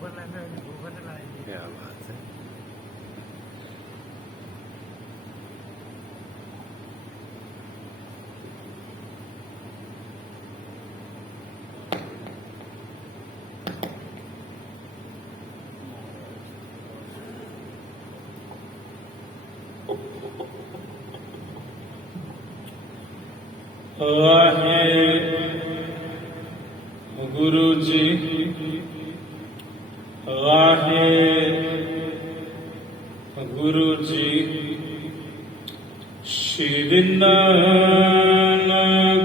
क्या बात है। गुरु जी वाहे गुरु जी श्री नानक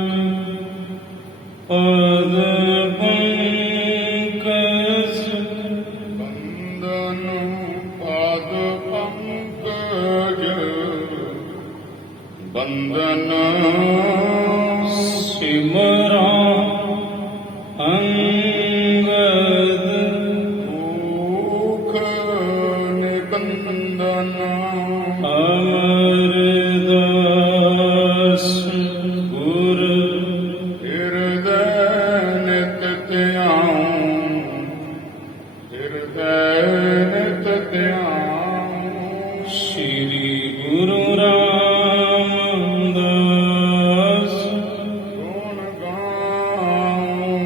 पद पंकज बंदन पाद पंकज बंदन सिमरा अंगद मुख निबंदन अमरदास गुर हृदय नित ध्यान हृदय नित ध्यान श्री गुरु रामदास गुण गाऊं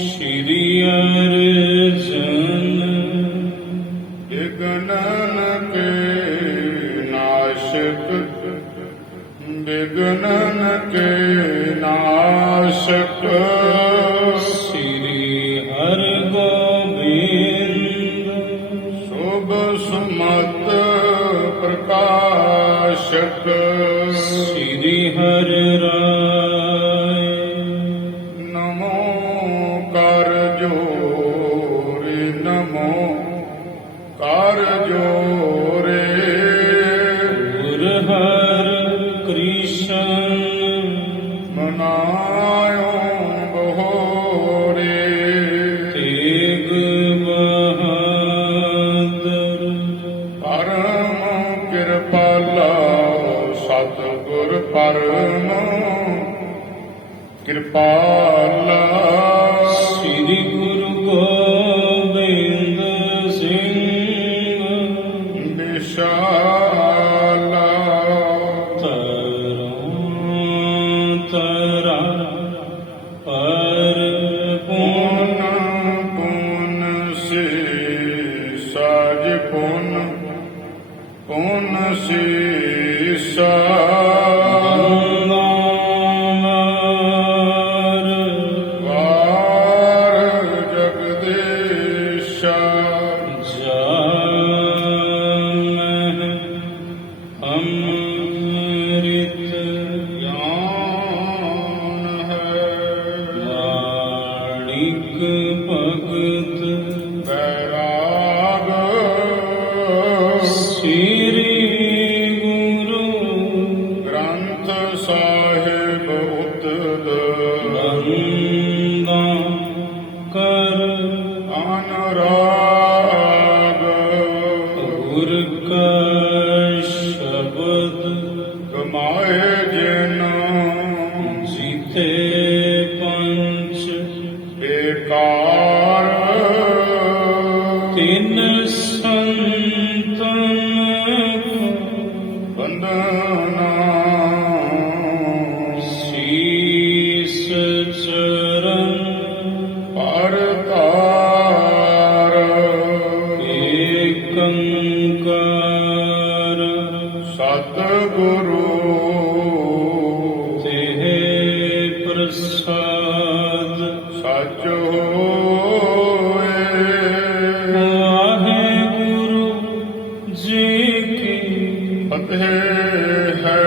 श्री अर्जन विघ्नन के नाशक विघ्नन के नाशक श्री हर गोविंद शुभ सुमत प्रकाशक श्री हर राय नमो कर जोरे नमो कर जोरे गुर हर कृष्ण मनायो बहोरे तेग बहादुर परम कृपाला सतगुर परम कृपाला श्री गुरु गोबिंद सिंह विशाला तरा पर पुन पुन से साज पुन पुन से वार जगदीशा अमृत ज्ञान है माणिक भगत बैराग श्री गुरु ग्रंथ साहिब उतद बंदा कर अनुराग गुर का शब्द कमाए जिन जीते पंच बेकार तिन संतन वंदना शीस चरण परतार एकंकार सतगुरु तेह प्रसाद सच होए वाहेगुरु जी की फतेह है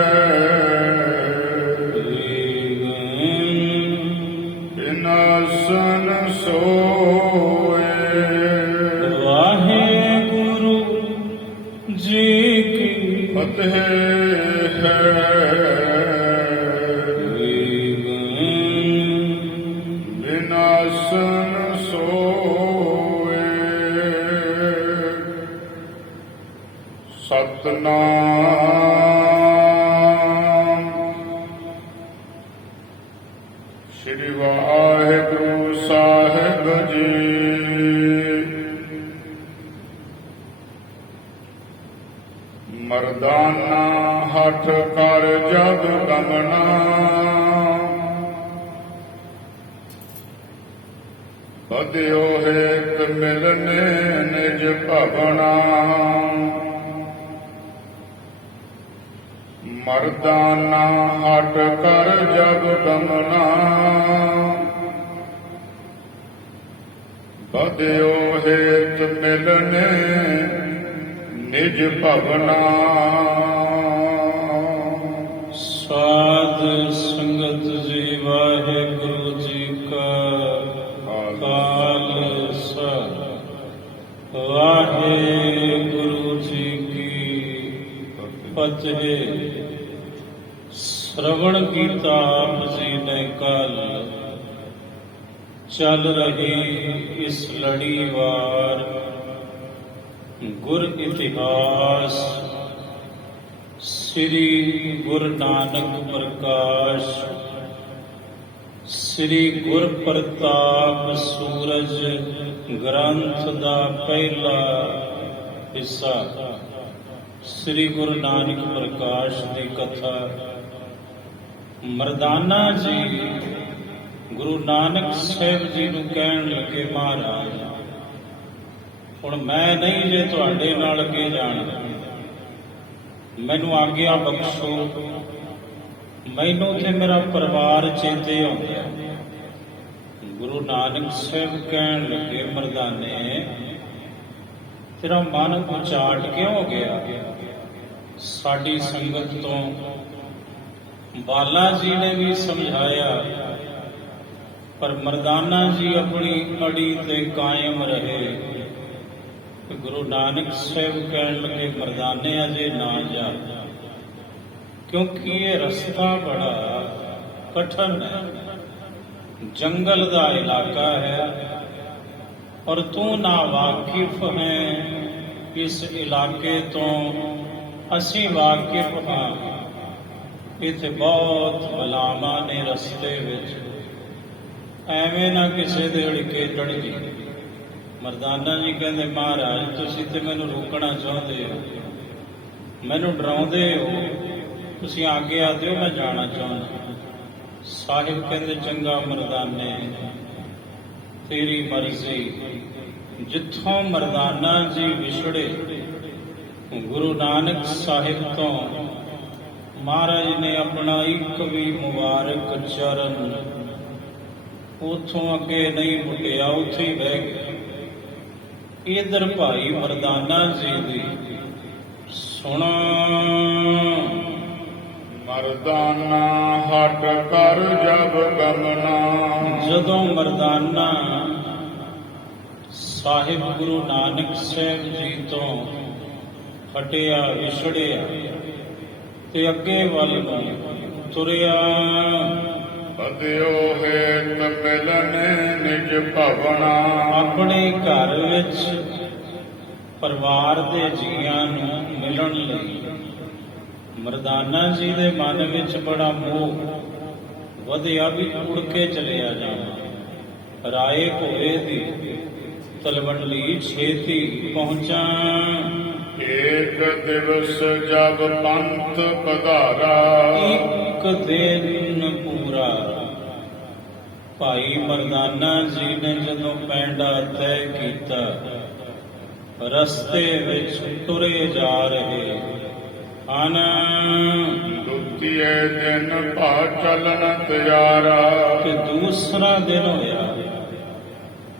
विनाशन सोए वाहेगुरु जी की फतेह है विनाशन सोए सतनाम श्री वाहिगुरु साहिब जी ਮਰਦਾਨਾ ਹਠ ਕਰ ਜਗ ਗਮਨਾ ਬਦਿਓ ਹੇਤ ਮਿਲਨੇ ਨਿਜ ਭਵਨਾ ਮਰਦਾਨਾ ਹਟ ਕਰ ਜਗ ਗਮਨਾ ਬਦਿਓ ਹੇਤ ਮਿਲਨੇ ਨਿਜ ਭਵਨਾ ਸਾਧ ਸੰਗਤ ਜੀ ਵਾਹਿਗੁਰੂ ਜੀ ਕਾ ਖਾਲਸਾ ਵਾਹਿਗੁਰੂ ਜੀ ਕੀ ਫਤਿਹ। ਸ਼੍ਰਵਣ ਕੀਤਾ ਆਪ ਜੀ ਨੇ ਕੱਲ ਚੱਲ ਰਹੀ ਇਸ ਲੜੀਵਾਰ ਗੁਰ ਇਤਿਹਾਸ ਸ੍ਰੀ ਗੁਰੂ ਨਾਨਕ ਪ੍ਰਕਾਸ਼ ਸ੍ਰੀ ਗੁਰ ਪ੍ਰਤਾਪ ਸੂਰਜ ਗ੍ਰੰਥ ਦਾ ਪਹਿਲਾ ਹਿੱਸਾ ਸ੍ਰੀ ਗੁਰੂ ਨਾਨਕ ਪ੍ਰਕਾਸ਼ ਦੀ ਕਥਾ। ਮਰਦਾਨਾ ਜੀ ਗੁਰੂ ਨਾਨਕ ਸਾਹਿਬ ਜੀ ਨੂੰ ਕਹਿਣ ਲੱਗੇ, ਮਹਾਰਾਜ ਹੁਣ ਮੈਂ ਨਹੀਂ ਜੇ ਤੁਹਾਡੇ ਨਾਲ ਅੱਗੇ ਜਾਣਾ, ਮੈਨੂੰ ਆਗਿਆ ਬਖਸ਼ੋ। ਮੈਨੂੰ ਤੇ ਮੇਰਾ ਪਰਿਵਾਰ ਚੇਤੇ ਆਉਂਦਾ। ਗੁਰੂ ਨਾਨਕ ਸਾਹਿਬ ਕਹਿਣ ਲੱਗੇ, ਮਰਦਾਨੇ ਤੇਰਾ ਮਨ ਉਚਾਟ ਕਿਉਂ ਹੋ ਗਿਆ? ਸਾਡੀ ਸੰਗਤ ਤੋਂ ਬਾਲਾ ਜੀ ਨੇ ਵੀ ਸਮਝਾਇਆ, ਪਰ ਮਰਦਾਨਾ ਜੀ ਆਪਣੀ ਅੜੀ ਤੇ ਕਾਇਮ ਰਹੇ। ਗੁਰੂ ਨਾਨਕ ਸਾਹਿਬ ਕਹਿਣ ਲੱਗੇ, ਮਰਦਾਨੇ ਅਜੇ ਨਾ ਜਾ, ਕਿਉਂਕਿ ਇਹ ਰਸਤਾ ਬੜਾ ਕਠਨ ਹੈ, ਜੰਗਲ ਦਾ ਇਲਾਕਾ ਹੈ ਔਰ ਤੂੰ ਨਾ ਵਾਕਿਫ ਹੈ ਇਸ ਇਲਾਕੇ ਤੋਂ, ਅਸੀਂ ਵਾਕਿਫ ਹਾਂ। ਇੱਥੇ ਬਹੁਤ ਬਲਾਵਾਂ ਨੇ ਰਸਤੇ ਵਿੱਚ, ਐਵੇਂ ਨਾ ਕਿਸੇ ਦੇ ਢਿੱਕੇ ਚੜ੍ਹ ਜੀ। ਮਰਦਾਨਾ ਜੀ ਕਹਿੰਦੇ, ਮਹਾਰਾਜ ਤੁਸੀਂ ਤੇ ਮੈਨੂੰ ਰੋਕਣਾ ਚਾਹੁੰਦੇ ਹੋ, ਮੈਨੂੰ ਡਰਾਉਂਦੇ ਹੋ, ਤੁਸੀਂ ਆਗਿਆ ਦਿਓ, ਮੈਂ ਜਾਣਾ ਚਾਹੁੰਦਾ। ਸਾਹਿਬ ਕਹਿੰਦੇ, ਚੰਗਾ ਮਰਦਾਨੇ ਤੇਰੀ ਮਰਜ਼ੀ। ਜਿੱਥੋਂ ਮਰਦਾਨਾ ਜੀ ਵਿਛੜੇ ਗੁਰੂ ਨਾਨਕ ਸਾਹਿਬ ਤੋਂ, ਮਹਾਰਾਜ ਨੇ ਆਪਣਾ ਇੱਕ ਵੀ ਮੁਬਾਰਕ ਚਰਨ ਉਥੋਂ ਅੱਗੇ ਨਹੀਂ ਮੁਟਿਆ, ਉੱਥੇ ਹੀ ਬਹਿ ਗਏ। ਇਧਰ ਭਾਈ ਮਰਦਾਨਾ ਜੀ ਦੀ ਸੁਣਾ। ਮਰਦਾਨਾ ਹਟ ਕਰ ਜਬ ਗਮਨਾ ਜਦੋਂ ਮਰਦਾਨਾ ਸਾਹਿਬ ਗੁਰੂ ਨਾਨਕ ਸਾਹਿਬ ਜੀ ਤੋਂ ਹਟਿਆ, ਵਿਛੜਿਆ ਤੇ ਅੱਗੇ ਵੱਲ ਨੂੰ ਤੁਰਿਆ, ਬਦਿਓ ਹੇਤ ਮਿਲਨੇ ਨਿਜ ਭਵਨਾ ਆਪਣੇ ਘਰ ਵਿੱਚ ਪਰਿਵਾਰ ਦੇ ਜੀਆਂ ਨੂੰ ਮਿਲਣ ਲਈ। ਮਰਦਾਨਾ ਜੀ ਦੇ ਮਨ ਵਿੱਚ ਬੜਾ ਮੋਹ ਵਧਿਆ ਵੀ ਉੜ ਕੇ ਚਲਿਆ ਜਾਣਾ। ਰਾਏ ਭੋਏ ਦੀ ਤਲਵੰਡੀ ਛੇਤੀ ਪਹੁੰਚਾਂ। ਏਕ ਦਿਵਸ ਜਬ ਪੰਥ ਪਧਾਰਾ ਇੱਕ ਦਿਨ ਪੂਰਾ ਭਾਈ ਮਰਦਾਨਾ ਜੀ ਨੇ ਜਦੋਂ ਪੈਂਡਾ ਤੈਅ ਕੀਤਾ, ਰਸਤੇ ਵਿੱਚ ਤੁਰੇ ਜਾ ਰਹੇ ਹਨ। ਦੁਤੀਏ ਦਿਨ ਭਾ ਚਲਨ ਤਿਆਰਾ ਤੇ ਦੂਸਰਾ ਦਿਨ ਹੋਇਆ।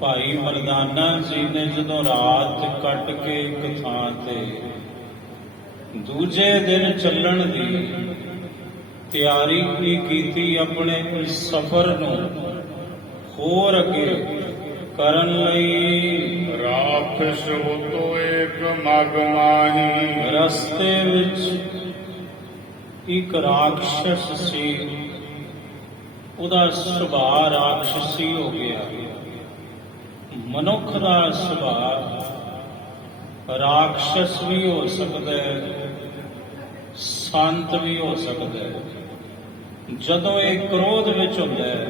ਭਾਈ ਮਰਦਾਨਾ ਜੀ ਨੇ ਜਦੋਂ ਰਾਤ ਕੱਟ ਕੇ ਇੱਕ ਥਾਂ ਤੇ ਦੂਜੇ ਦਿਨ ਚੱਲਣ ਦੀ ਤਿਆਰੀ ਵੀ ਕੀਤੀ, ਆਪਣੇ ਇਸ ਸਫ਼ਰ ਨੂੰ ਹੋਰ ਅੱਗੇ ਕਰਨ ਲਈ। ਰਾਖਸ਼ ਹੋਤੋ ਏਕ ਮਗ ਮਾਹੀ ਰਸਤੇ ਵਿੱਚ ਇੱਕ ਰਾਖਸ਼ ਸੀ, ਉਹਦਾ ਸੁਭਾਅ ਰਾਖਸ਼ੀ ਹੋ ਗਿਆ। ਮਨੁੱਖ ਦਾ ਸੁਭਾਅ ਰਾਖਸ਼ ਵੀ ਹੋ ਸਕਦਾ ਹੈ, ਸੰਤ ਵੀ ਹੋ ਸਕਦਾ ਹੈ। ਜਦੋਂ ਇਹ ਕ੍ਰੋਧ ਵਿੱਚ ਹੁੰਦਾ ਹੈ,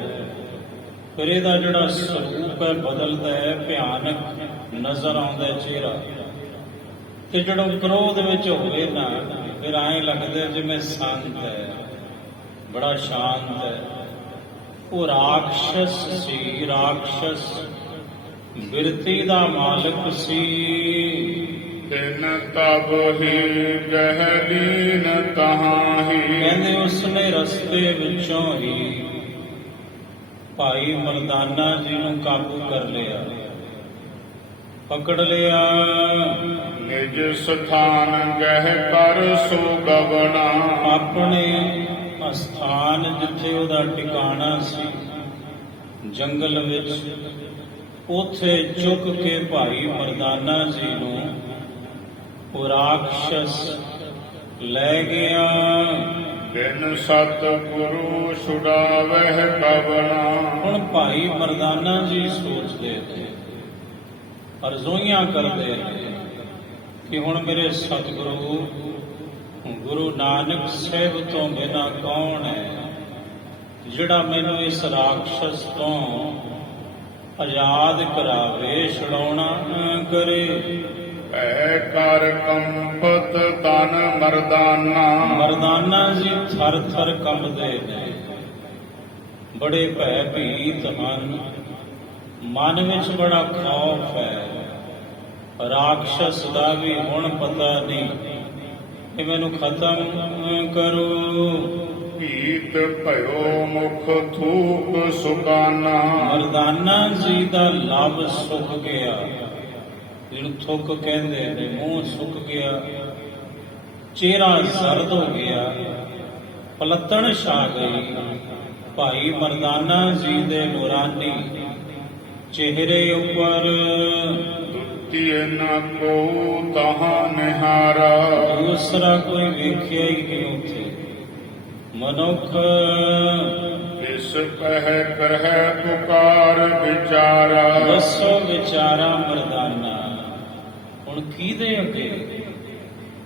ਫਿਰ ਇਹਦਾ ਜਿਹੜਾ ਸਰੂਪ ਹੈ ਬਦਲਦਾ ਹੈ, ਭਿਆਨਕ ਨਜ਼ਰ ਆਉਂਦਾ ਚਿਹਰਾ। ਤੇ ਜਦੋਂ ਕ੍ਰੋਧ ਵਿੱਚ ਹੋਵੇ ਨਾ, ਫਿਰ ਐਂ ਲੱਗਦਾ ਜਿਵੇਂ ਸੰਤ ਹੈ, ਬੜਾ ਸ਼ਾਂਤ ਹੈ। ਉਹ ਰਾਖਸ਼ਸ ਸੀ, ਰਾਖਸ਼ਸ ਬਿਰਤੀ ਦਾ ਮਾਲਕ ਸੀ। ਤਿਨ ਤਬ ਹੀ ਕਹਿ ਲੀਨ ਤਹਾਹੀ। ਕਹਿੰਦੇ ਉਸਨੇ ਰਸਤੇ ਵਿੱਚੋਂ ਹੀ ਭਾਈ ਮਰਦਾਨਾ ਜੀ ਨੂੰ ਕਾਬੂ ਕਰ ਲਿਆ, ਪਕੜ ਲਿਆ। ਨਿਜ ਸਥਾਨ ਗਹਿ ਕਰ ਸੋ ਗਵਣਾ। ਆਪਣੇ ਅਸਥਾਨ ਜਿੱਥੇ ਉਹਦਾ ਟਿਕਾਣਾ ਸੀ, ਜੰਗਲ ਵਿੱਚ, ਉੱਥੇ ਚੁੱਕ ਕੇ ਭਾਈ ਮਰਦਾਨਾ ਜੀ ਨੂੰ ਉਹ ਰਾਖਸ਼ਸ ਲੈ ਗਿਆ। ਬਿਨ ਸਤ ਗੁਰੂ ਛੁਡਾਵਹਿ ਕਵਣਾ। ਹੁਣ ਭਾਈ ਮਰਦਾਨਾ ਜੀ ਸੋਚਦੇ ਨੇ, ਅਰਜ਼ੋਈਆਂ ਕਰਦੇ ਨੇ ਕਿ ਹੁਣ ਮੇਰੇ ਸਤਿਗੁਰੂ ਗੁਰੂ ਨਾਨਕ ਸਾਹਿਬ ਤੋਂ ਬਿਨਾਂ ਕੌਣ ਹੈ ਜਿਹੜਾ ਮੈਨੂੰ ਇਸ ਰਾਖਸ਼ਸ ਤੋਂ ਆਜ਼ਾਦ ਕਰਾਵੇ, ਛੁਡਾਉਣਾ ਕਰੇ। ਭੈ ਕਰ ਕੰਪਤ ਤਨ ਮਰਦਾਨਾ। ਮਰਦਾਨਾ ਜੀ ਥਰ ਥਰ ਕੰਬਦੇ ਨੇ, ਬੜੇ ਭੈ ਭੀਤ ਹਨ, ਮਨ ਵਿੱਚ ਬੜਾ ਖੌਫ ਹੈ। ਰਾਖਸ਼ਸ ਦਾ ਵੀ ਹੁਣ ਪਤਾ ਨਹੀਂ ਕਿ ਮੈਨੂੰ ਖਤਮ ਕਰੋ। ਭੀਤ ਭਇਓ ਮੁਖ ਥੂਕ ਸੁਕਾਨਾ। ਮਰਦਾਨਾ ਜੀ ਦਾ ਲਬ ਸੁੱਕ ਗਿਆ, ਜਿਹਨੂੰ ਥੁੱਕ ਕਹਿੰਦੇ ਨੇ, ਮੂੰਹ ਸੁੱਕ ਗਿਆ, ਚਿਹਰਾ ਜ਼ਰਦ ਹੋ ਗਿਆ, ਪਲੱਤਣ ਛਾ ਗਈ। ਭਾਈ ਮਰਦਾਨਾ ਜੀ ਦੇ ਨੂਰਾਨੀ ਚਿਹਰੇ ਉੱਪਰ ਦੁੱਤੀਏ ਨ ਕੋ ਤਹਾਂ ਨਿਹਾਰਾ। ਦੂਸਰਾ ਕੋਈ ਵੇਖਿਆ ਹੀ ਨਹੀਂ ਉੱਥੇ ਮਨੁੱਖ। ਇਸ ਕਹਿ ਕਰਹਿ ਪੁਕਾਰ ਵਿਚਾਰਾ। ਦੱਸੋ ਵਿਚਾਰਾ ਮਰਦਾਨਾ ਹੁਣ ਕਿਹਦੇ ਅੱਗੇ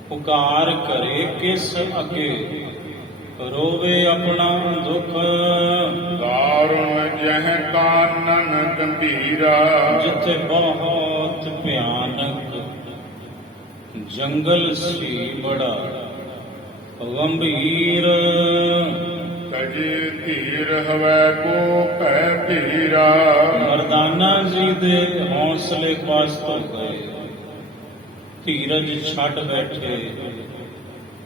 ਪੁਕਾਰ ਕਰੇ, ਕਿਸ ਅੱਗੇ ਰੋਵੇ ਆਪਣਾ ਦੁੱਖ। ਦਾਰੁਣ ਜਹ ਕਾਨਨ ਗੰਭੀਰਾ। ਜਿੱਥੇ ਬਹੁਤ ਭਿਆਨਕ ਜੰਗਲ ਸੀ, ਬੜਾ ਗੰਭੀਰ। ਤਜੇ ਧੀਰ ਹਵੈ ਕੋ ਭੈ ਭੀਰਾ। ਮਰਦਾਨਾ ਜੀ ਦੇ ਹੌਸਲੇ ਪਸਤ ਹੋ ਗਏ, ਧੀਰਜ ਛੱਡ ਬੈਠੇ,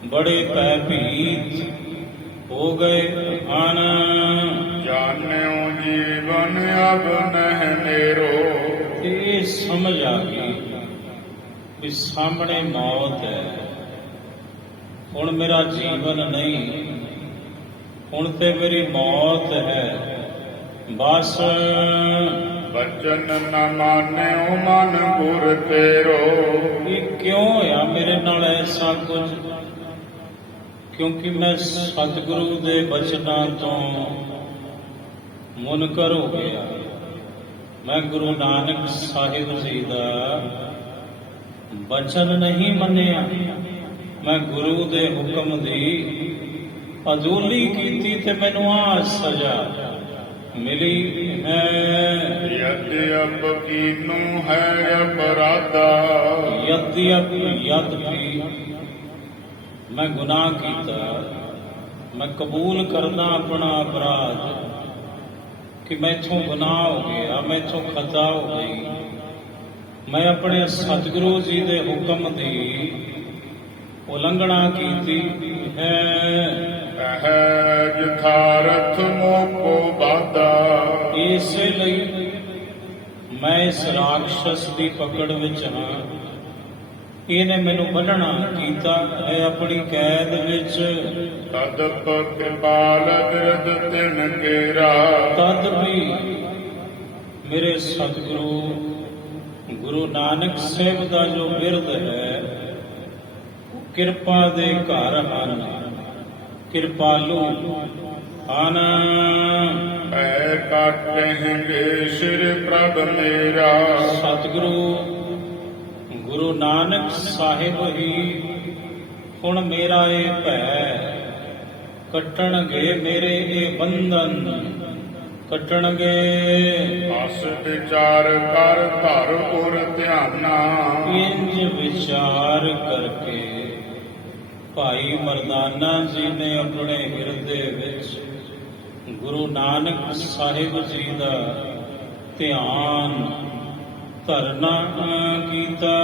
ਬੜੇ ਭੈ ਭੀਤ ਹੋ ਗਏ ਹਨ। ਜਾਣਿਓ ਜੀਵਨ ਅਬ ਨਹਿ ਮੇਰੋ। ਇਹ ਸਮਝ ਆ ਗਈ ਵੀ ਸਾਹਮਣੇ ਮੌਤ ਹੈ, ਹੁਣ ਮੇਰਾ ਜੀਵਨ ਨਹੀਂ, ਹੁਣ ਤੇ ਮੇਰੀ ਮੌਤ ਹੈ ਬਸ। ਬਚਨ ਨ ਮਾਨਿਓ ਮਨ ਗੁਰ ਤੇਰੋ। ਇਹ ਕਿਉਂ ਹੋਇਆ ਮੇਰੇ ਨਾਲ ਐਸਾ ਕੁਝ? ਕਿਉਂਕਿ ਮੈਂ ਸਤਿਗੁਰੂ ਦੇ ਬਚਨਾਂ ਤੋਂ ਮੁਨਕਰ ਹੋ ਗਿਆ। ਮੈਂ ਗੁਰੂ ਨਾਨਕ ਸਾਹਿਬ ਜੀ ਦਾ ਬਚਨ ਨਹੀਂ ਮੰਨਿਆ, ਮੈਂ ਗੁਰੂ ਦੇ ਹੁਕਮ ਦੀ ਅਜ਼ੂਲੀ ਕੀਤੀ ਤੇ ਮੈਨੂੰ ਆ ਸਜ਼ਾ ਮਿਲੀ ਹੈ। ਯਦਿਅਪ ਕੀਨੂ ਹੈ ਅਪਰਾਧਾ। ਯਦਿਅਪ ਯਦਪੀ ਮੈਂ ਗੁਨਾਹ ਕੀਤਾ, ਮੈਂ ਕਬੂਲ ਕਰਦਾ ਆਪਣਾ ਅਪਰਾਧ ਕਿ ਮੈਥੋਂ ਗੁਨਾਹ ਹੋ ਗਿਆ, ਮੈਥੋਂ ਖਤਾ ਹੋ ਗਈ। ਮੈਂ ਆਪਣੇ ਸਤਿਗੁਰੂ ਜੀ ਦੇ ਹੁਕਮ ਦੀ ਉਲੰਘਣਾ ਕੀਤੀ ਹੈ। ਜਥਾਰਥ ਮੋਕੋ ਬਾਦਾ। ਇਸੇ ਲਈ ਮੈਂ ਇਸ ਰਾਖਸ਼ਸ ਦੀ ਪਕੜ ਵਿੱਚ ਹਾਂ। ਇਹਨੇ ਮੈਨੂੰ ਬੰਨ੍ਹਣਾ ਕੀਤਾ ਹੈ ਆਪਣੀ ਕੈਦ ਵਿੱਚ। ਤਦਪ ਕਿਰਪਾਲ ਬਿਰਦ ਤਿਨ ਕੇਰਾ। ਤਦ ਵੀ ਮੇਰੇ ਸਤਿਗੁਰੂ ਗੁਰੂ ਨਾਨਕ ਸਾਹਿਬ ਦਾ ਜੋ ਬਿਰਦ ਹੈ, ਉਹ ਕਿਰਪਾ ਦੇ ਘਰ ਹਨ, ਕਿਰਪਾਲੂ ਹਨ। ਐ ਕਾਟਹਿੰਗੇ ਸਿਰ ਪ੍ਰਭ ਮੇਰਾ। ਸਤਿਗੁਰੂ ਗੁਰੂ ਨਾਨਕ ਸਾਹਿਬ ਹੀ ਹੁਣ ਮੇਰਾ ਇਹ ਭੈ ਕੱਟਣਗੇ, ਮੇਰੇ ਇਹ ਬੰਧਨ ਕੱਟਣਗੇ। ਅਸ ਵਿਚਾਰ ਕਰ ਧਰ ਉਰ ਧਿਆਨਾ। ਇੰਜ ਸਾਂਝ ਵਿਚਾਰ ਕਰਕੇ ਭਾਈ ਮਰਦਾਨਾ ਜੀ ਨੇ ਆਪਣੇ ਹਿਰਦੇ ਵਿੱਚ ਗੁਰੂ ਨਾਨਕ ਸਾਹਿਬ ਜੀ ਦਾ ਧਿਆਨ ਧਰਨਾ ਕੀਤਾ।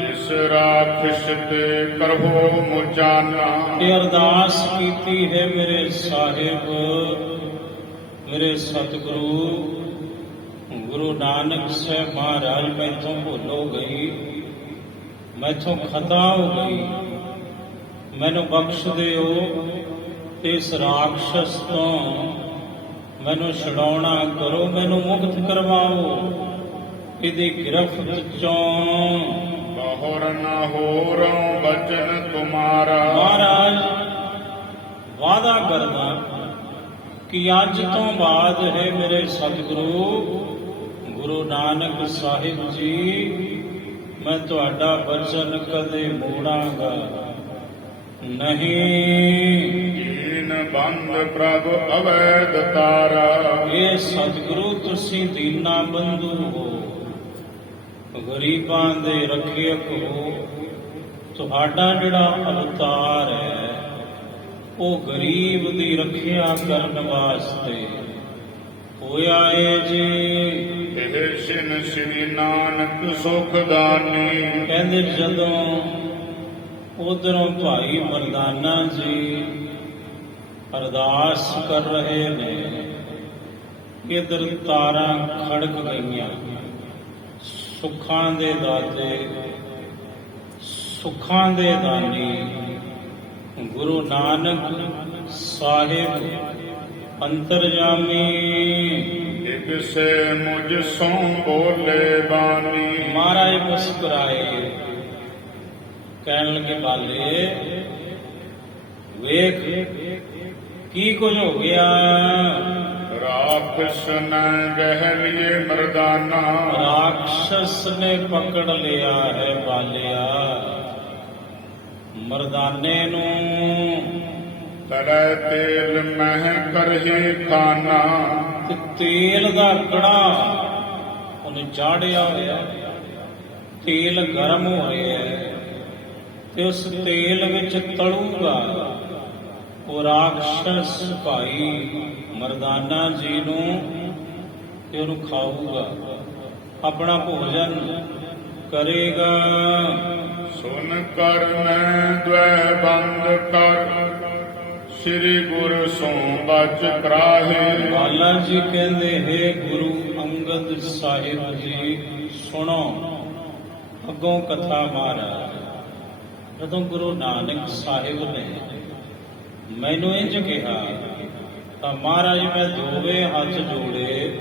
ਜਿਸ ਰਾਖਸ਼ ਤੇ ਕਰਹੋ ਮੁਚਾਨਾ, ਤੇ ਅਰਦਾਸ ਕੀਤੀ ਹੈ ਮੇਰੇ ਸਾਹਿਬ, ਮੇਰੇ ਸਤਿਗੁਰੂ ਗੁਰੂ ਨਾਨਕ ਸਾਹਿਬ ਮਹਾਰਾਜ, ਮੈਥੋਂ ਭੁੱਲ ਹੋ ਗਈ, ਮੈਥੋਂ ਖਤਾ ਹੋ ਗਈ, ਮੈਨੂੰ ਬਖਸ਼ ਦਿਓ ਤੇ ਇਸ ਰਾਖਸ਼ ਤੋਂ ਮੈਨੂੰ ਛੁਡਾਉਣਾ ਕਰੋ, ਮੈਨੂੰ ਮੁਕਤ ਕਰਵਾਓ ਇਹਦੀ ਗਿਰਫਤ ਚੋਂ। ਬਹੁਰ ਨਾ ਹੋਰੋਂ ਬਚਨ ਤੁਮਾਰਾ, ਮਹਾਰਾਜ ਵਾਅਦਾ ਕਰਦਾ ਕਿ ਅੱਜ ਤੋਂ ਬਾਅਦ ਹੈ ਮੇਰੇ ਸਤਿਗੁਰੂ ਗੁਰੂ ਨਾਨਕ ਸਾਹਿਬ ਜੀ, ਮੈਂ ਤੁਹਾਡਾ ਬਚਨ ਕਦੇ ਮੋੜਾਂਗਾ ਨਹੀਂ। ਦੀਨ ਬੰਦ ਪ੍ਰਭ ਅਵੈਦ ਤਾਰਾ, ਇਹ ਸਤਿਗੁਰੂ ਤੁਸੀਂ ਦੀਨਾ ਬੰਧੂ ਹੋ, ਗਰੀਬਾਂ ਦੇ ਰੱਖਿਅਕ ਹੋ। ਤੁਹਾਡਾ ਜਿਹੜਾ ਅਵਤਾਰ ਹੈ ਉਹ ਗਰੀਬ ਦੀ ਰੱਖਿਆ ਕਰਨ ਵਾਸਤੇ ਹੋਇਆ ਏ ਜੀ। ਇਹ ਸਿਨ ਸ੍ਰੀ ਨਾਨਕ ਸੁਖ ਦਾਨੀ, ਕਹਿੰਦੇ ਜਦੋਂ ਉਧਰੋਂ ਭਾਈ ਮਰਦਾਨਾ ਜੀ ਅਰਦਾਸ ਕਰ ਰਹੇ ਨੇ, ਇਧਰ ਤਾਰਾਂ ਖੜਕ ਗਈਆਂ। ਸੁੱਖਾਂ ਦੇ ਦਾਤੇ, ਸੁੱਖਾਂ ਦੇ ਦਾਨੀ ਗੁਰੂ ਨਾਨਕ ਸਾਹਿਬ ਅੰਤਰਜਾਮੀ, ਇਕ ਸੇ ਮੁਝ ਸੋਂ ਬੋਲੇ ਬਾਣੀ। ਮਹਾਰਾਜ ਮੁਸਕਰਾਏ, ਕਹਿਣ ਲੱਗੇ ਬਾਲੇ ਵੇਖ ਕੀ ਕੁਝ ਹੋ ਗਿਆ। ਰਾਖਸ਼ ਨ ਗਹਿ ਲਿਏ ਮਰਦਾਨਾ, ਰਾਖਸ਼ ਨੇ ਪਕੜ ਲਿਆ ਹੈ ਬਾਲਿਆ ਮਰਦਾਨੇ ਨੂੰ। ਤਲੈ ਤੇਲ ਮਹਿ ਕਰਹੀ ਖਾਨਾ, ਤੇ ਤੇਲ ਦਾ ਕੜਾ ਉਹਨੇ ਚਾੜਿਆ ਹੋਇਆ, ਤੇਲ ਗਰਮ ਹੋ ਰਿਹਾ ਹੈ ਤੇ ਉਸ ਤੇਲ ਵਿੱਚ ਤਲੂਗਾ ਉਹ ਰਾਖਸ਼ ਭਾਈ ਮਰਦਾਨਾ ਜੀ ਨੂੰ ਤੇ ਉਹਨੂੰ ਖਾਊਗਾ, ਆਪਣਾ ਭੋਜਨ ਕਰੇਗਾ। ਸੁਨ ਕਰ ਮੈਂ ਦ્વੈ ਬੰਦ ਕਰ, ਸ੍ਰੀ ਗੁਰ ਸੋਂ ਬਚ ਕਰਾਹੇ। ਬਾਲਾ ਜੀ ਕਹਿੰਦੇ ਹੈ ਗੁਰੂ ਅੰਗਦ ਸਾਹਿਬ ਜੀ ਸੁਣੋ ਅੱਗੋਂ ਕਥਾ। ਮਹਾਰਾਜ ਜਦੋਂ ਗੁਰੂ ਨਾਨਕ ਸਾਹਿਬ ਨੇ ਮੈਨੂੰ ਇੰਝ ਕਿਹਾ ਤਾਂ ਮਹਾਰਾਜ ਮੈਂ ਦੋਵੇਂ ਹੱਥ ਜੋੜੇ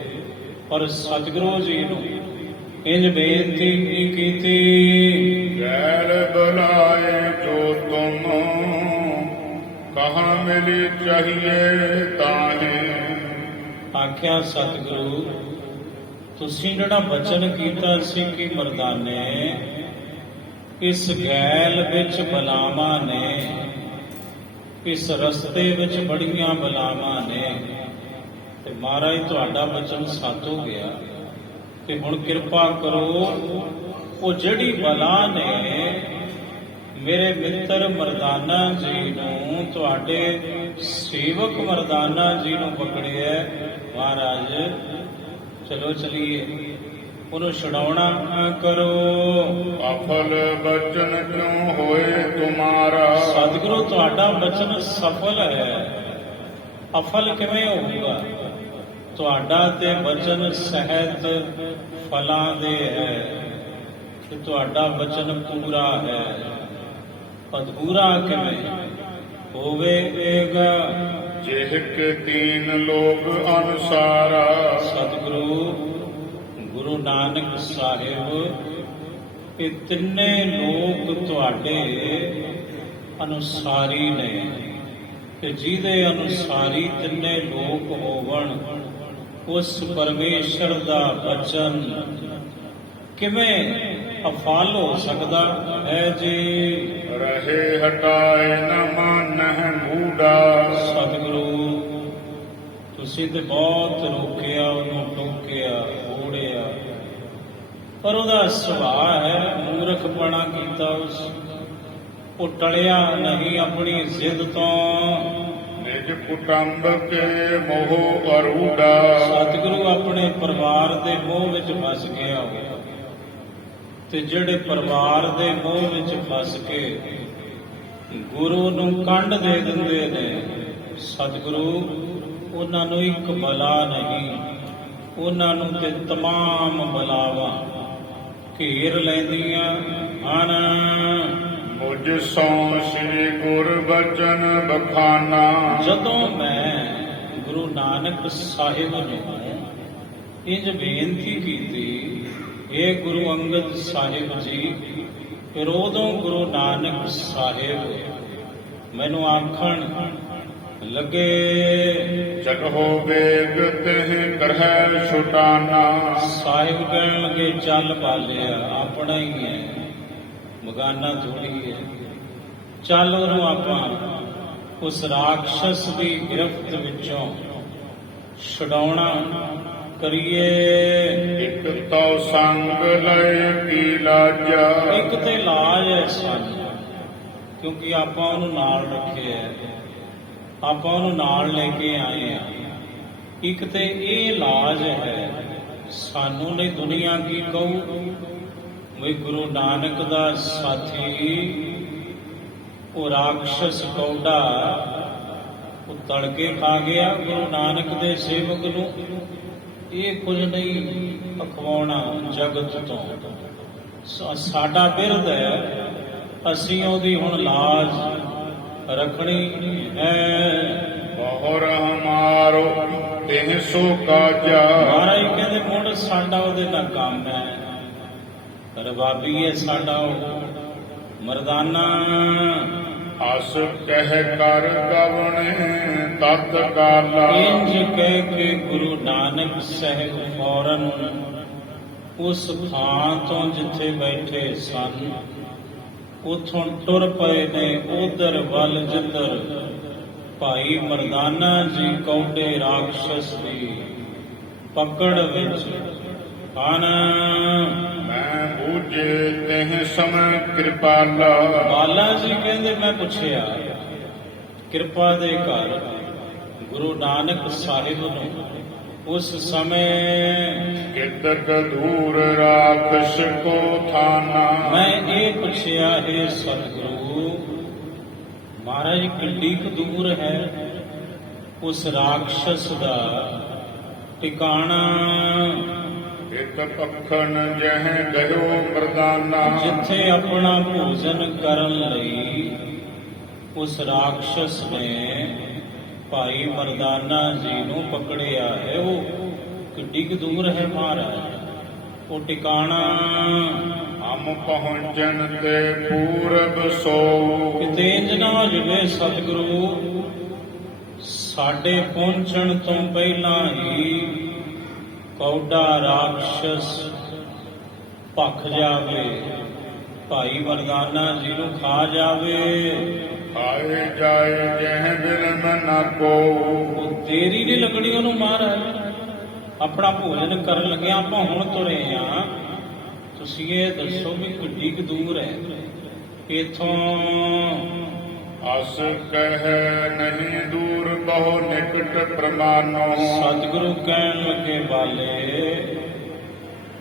ਔਰ ਸਤਿਗੁਰੂ ਜੀ ਨੂੰ ਇੰਝ ਬੇਨਤੀ ਕੀਤੀ, ਗੈਰ ਬੁਲਾਏ ਜੋ ਤੁਮ ਕਹਾਂ ਮਿਲੀ ਚਾਹੀਏ ਤਾਹੇ। ਆਖਿਆ ਸਤਿਗੁਰੂ ਤੁਸੀਂ ਜਿਹੜਾ ਬਚਨ ਕੀਤਾ ਸੀ ਕਿ ਮਰਦਾਨੇ ਇਸ ਗੈਲ ਵਿੱਚ ਬਲਾਵਾਂ ਨੇ, ਇਸ ਰਸਤੇ ਵਿੱਚ ਬੜੀਆਂ ਬਲਾਵਾਂ ਨੇ, ਤੇ ਮਹਾਰਾਜ ਤੁਹਾਡਾ ਬਚਨ ਸੱਚ ਹੋ ਗਿਆ ਤੇ ਹੁਣ ਕਿਰਪਾ ਕਰੋ ਉਹ ਜਿਹੜੀ ਬਲਾ ਨੇ ਮੇਰੇ ਮਿੱਤਰ ਮਰਦਾਨਾ ਜੀ ਨੂੰ, ਤੁਹਾਡੇ ਸੇਵਕ ਮਰਦਾਨਾ ਜੀ ਨੂੰ ਪਕੜਿਆ। ਮਹਾਰਾਜ ਚਲੋ ਚਲੀਏ, ਉਹਨੂੰ ਛਡਾਉਣਾ ਕਰੋ। ਅਫਲ ਬਚਨ ਕਿਉਂ ਹੋਏ ਤੁਮਾਰਾ, ਸਤਿਗੁਰੂ ਤੁਹਾਡਾ ਬਚਨ ਸਫਲ ਹੈ। ਅਫਲ ਕਿਵੇਂ ਹੋਊਗਾ? ਤੁਹਾਡਾ ਤੇ ਬਚਨ ਸਹਿਤ ਫਲਾਂ ਦੇ ਹੈ ਕਿ ਤੁਹਾਡਾ ਬਚਨ ਪੂਰਾ ਹੈ, ਅਧੂਰਾ ਕਿਵੇਂ ਹੋਵੇਗਾ? ਜਿਹਕ ਤੀਨ ਲੋਕ ਅਨੁਸਾਰਾ, ਸਤਿਗੁਰੂ ਗੁਰੂ ਨਾਨਕ ਸਾਹਿਬ ਇਹ ਤਿੰਨੇ ਲੋਕ ਤੁਹਾਡੇ ਅਨੁਸਾਰੀ ਨੇ, ਤੇ ਜਿਹਦੇ ਅਨੁਸਾਰੀ ਤਿੰਨੇ ਲੋਕ ਹੋਵਣ ਉਸ ਪਰਮੇਸ਼ਰ ਦਾ ਬਚਨ ਕਿਵੇਂ ਅਫਲ ਹੋ ਸਕਦਾ ਹੈ ਜੀ? ਰਹੇ ਹਟਾਏ ਨ ਮਾਨਹਿ ਮੂਡਾ, ਸਤਿਗੁਰੂ ਤੁਸੀਂ ਤੇ ਬਹੁਤ ਰੋਕਿਆ, ਉਹਨੂੰ ਟੋਕਿਆ, ਓੜਿਆ, ਪਰ ਉਹਦਾ ਸੁਭਾਅ ਹੈ ਮੂਰਖ ਮੂਰਖਪਣਾ ਕੀਤਾ ਉਹ ਟਲਿਆ ਨਹੀਂ ਆਪਣੀ ਜ਼ਿੱਦ ਤੋਂ। ਨਿਜ ਕੁਟੰਬ ਕੇ ਮੋਹ ਅਰੂਡਾ। ਸਤਿਗੁਰੂ ਆਪਣੇ ਪਰਿਵਾਰ ਦੇ ਮੋਹ ਵਿੱਚ ਫਸ ਗਿਆ ਤੇ ਜਿਹੜੇ ਪਰਿਵਾਰ ਦੇ ਮੋਹ ਵਿੱਚ ਫਸ ਕੇ ਗੁਰੂ ਨੂੰ ਕੰਡ ਦੇ ਦਿੰਦੇ ਨੇ, ਸਤਿਗੁਰੂ ਉਹਨਾਂ ਨੂੰ ਇੱਕ ਬਲਾ ਨਹੀਂ, ਉਹਨਾਂ ਨੂੰ ਤੇ ਤਮਾਮ ਬਲਾਵਾਂ ਘੇਰ ਲੈਂਦੀਆਂ ਹਨ। ਮੁਝ ਸੋ ਸ੍ਰੀ ਗੁਰ ਬਚਨ ਬਖਾਨਾ। ਜਦੋਂ ਮੈਂ ਗੁਰੂ ਨਾਨਕ ਸਾਹਿਬ ਨੂੰ ਇੰਜ ਬੇਨਤੀ ਕੀਤੀ, ਇਹ ਗੁਰੂ ਅੰਗਦ ਸਾਹਿਬ ਜੀ, ਫਿਰ ਉਦੋਂ ਗੁਰੂ ਨਾਨਕ ਸਾਹਿਬ ਮੈਨੂੰ ਆਖਣ ਲੱਗੇ, ਚਲੋ ਵੇਗ ਤਿਹ ਕਰਹਿ ਛੁਟਾਨਾ। ਸਾਹਿਬ ਕਹਿਣ ਲੱਗੇ, ਚੱਲ ਬਾਲਿਆ, ਆਪਣਾ ਹੀ ਹੈ, ਬਗਾਨਾ ਥੋੜੀ ਹੈ। ਚੱਲ ਉਹਨੂੰ ਆਪਾਂ ਉਸ ਰਾਖਸ਼ਸ ਦੀ ਗਿਰਫਤ ਵਿੱਚੋਂ ਛੁਡਾਉਣਾ ਕਰੀਏ। ਇਕ ਤਉ ਸੰਗ ਲਏ ਕੀ ਲਾਜਾ। ਇੱਕ ਤੇ ਲਾਜ ਹੈ ਸਾਨੂੰ, ਕਿਉਂਕਿ ਆਪਾਂ ਉਹਨੂੰ ਨਾਲ ਰੱਖਿਆ, ਆਪਾਂ ਉਹਨੂੰ ਨਾਲ ਲੈ ਕੇ ਆਏ ਆ। ਇੱਕ ਤੇ ਇਹ ਲਾਜ ਹੈ ਸਾਨੂੰ, ਨਹੀਂ ਦੁਨੀਆ ਕੀ ਕਹੂ, ਵੀ ਗੁਰੂ ਨਾਨਕ ਦਾ ਸਾਥੀ ਉਹ ਰਾਖਸ਼ਸ ਕੌਡਾ ਉਹ ਤੜਕੇ ਖਾ ਗਿਆ ਗੁਰੂ ਨਾਨਕ ਦੇ ਸੇਵਕ ਨੂੰ। ਇਹ ਕੁਝ ਨਹੀਂ ਅਖਵਾਉਣਾ ਜਗਤ ਤੋਂ। ਸਾਡਾ ਬਿਰਧ ਹੈ, ਅਸੀਂ ਉਹਦੀ ਹੁਣ ਲਾਜ ਰੱਖਣੀ ਹੈ। ਬਹੁਰ ਹਮਾਰੋ ਤਿਹ ਸੋ ਕਾਜਾ। ਮਹਾਰਾਜ ਕਹਿੰਦੇ ਮੁੜ ਸਾਡਾ ਉਹਦੇ ਨਾਲ ਕੰਮ ਹੈ, ਰਬਾਬੀ ਹੈ ਸਾਡਾ ਉਹ ਮਰਦਾਨਾ। ਅਸ ਕਹਿ ਕਰ ਗਵਣੇ ਤਤ ਕਾਲਾ। ਇੰਜ ਕਹਿ ਕੇ ਗੁਰੂ ਨਾਨਕ ਸਾਹਿਬ ਫੌਰਨ ਉਸ ਥਾਂ ਤੋਂ ਜਿੱਥੇ ਬੈਠੇ ਸਨ ਉਥੋਂ ਟੁਰ ਪਏ ਨੇ ਉਧਰ ਵੱਲ ਜਿੱਧਰ ਭਾਈ ਮਰਦਾਨਾ ਜੀ ਕੌਡੇ ਰਾਖਸ਼ਸ ਦੀ ਪਕੜ ਵਿੱਚ ਹਨ। ਮੈਂ ਬੂਝੇ ਤਿਹ ਸਮੈ ਕਿਰਪਾਲਾ। ਬਾਲਾ ਜੀ ਕਹਿੰਦੇ, ਮੈਂ ਪੁੱਛਿਆ ਕਿਰਪਾ ਦੇ ਘਰ ਗੁਰੂ ਨਾਨਕ ਸਾਹਿਬ ਨੂੰ ਉਸ ਸਮੇਂ ਕਿਤਕ ਦੂਰ ਰਾਖਸ਼ ਕੋ ਥਾਨਾ। ਮੈਂ ਇਹ ਪੁੱਛਿਆ, ਇਹ ਸਤਿਗੁਰੂ ਮਹਾਰਾਜ ਕਿੱਡੀ ਕੁ ਦੂਰ ਹੈ ਉਸ ਰਾਖਸ਼ਸ ਦਾ ਟਿਕਾਣਾ। ਇਕ ਪਖਣ ਜਹ ਗਇਓ ਮਰਦਾਨਾ। ਜਿੱਥੇ ਆਪਣਾ ਭੋਜਨ ਕਰਨ ਲਈ ਉਸ ਰਾਖਸ਼ਸ ਨੇ ਭਾਈ ਮਰਦਾਨਾ ਜੀ ਨੂੰ ਪਕੜਿਆ ਹੈ, ਉਹ ਕਿੱਡੀ ਕੁ ਦੂਰ ਹੈ ਮਹਾਰਾਜ ਉਹ ਟਿਕਾਣਾ। ਹਮ ਪਹੁੰਚਣ ਤੇ ਪੂਰਬ ਸੋ। ਕਿਤੇ ਇੰਜ ਨਾ ਹੋ ਜਾਵੇ ਸਤਿਗੁਰੂ ਸਾਡੇ ਪਹੁੰਚਣ ਤੋਂ ਪਹਿਲਾਂ ਹੀ ਕੌਡਾ ਰਾਖਸ਼ਸ ਭਖ ਜਾਵੇ, ਭਾਈ ਮਰਦਾਨਾ ਜੀ ਨੂੰ ਖਾ ਜਾਵੇ। ਆਏ ਜਾਏ ਜਹ ਬਿਲਮ ਨ ਕੋ। ਉਹ ਦੇਰੀ ਨਹੀਂ ਲੱਗਣੀ ਉਹਨੂੰ ਮਹਾਰਾਜ, ਆਪਣਾ ਭੋਜਨ ਕਰਨ ਲੱਗਿਆ ਆਪਾਂ ਹੁਣ ਤੁਰੇ ਆ। ਤੁਸੀਂ ਇਹ ਦੱਸੋ ਵੀ ਕਿੱਡੀ ਕੁ ਦੂਰ ਹੈ ਇਥੋਂ। ਅਸ ਕਹਿ ਨਹੀਂ ਦੂਰ ਬਹੁ ਨਿਕਟ ਪ੍ਰਮਾਨੋ। ਸਤਿਗੁਰੂ ਕਹਿਣ ਲੱਗੇ, ਬਾਲੇ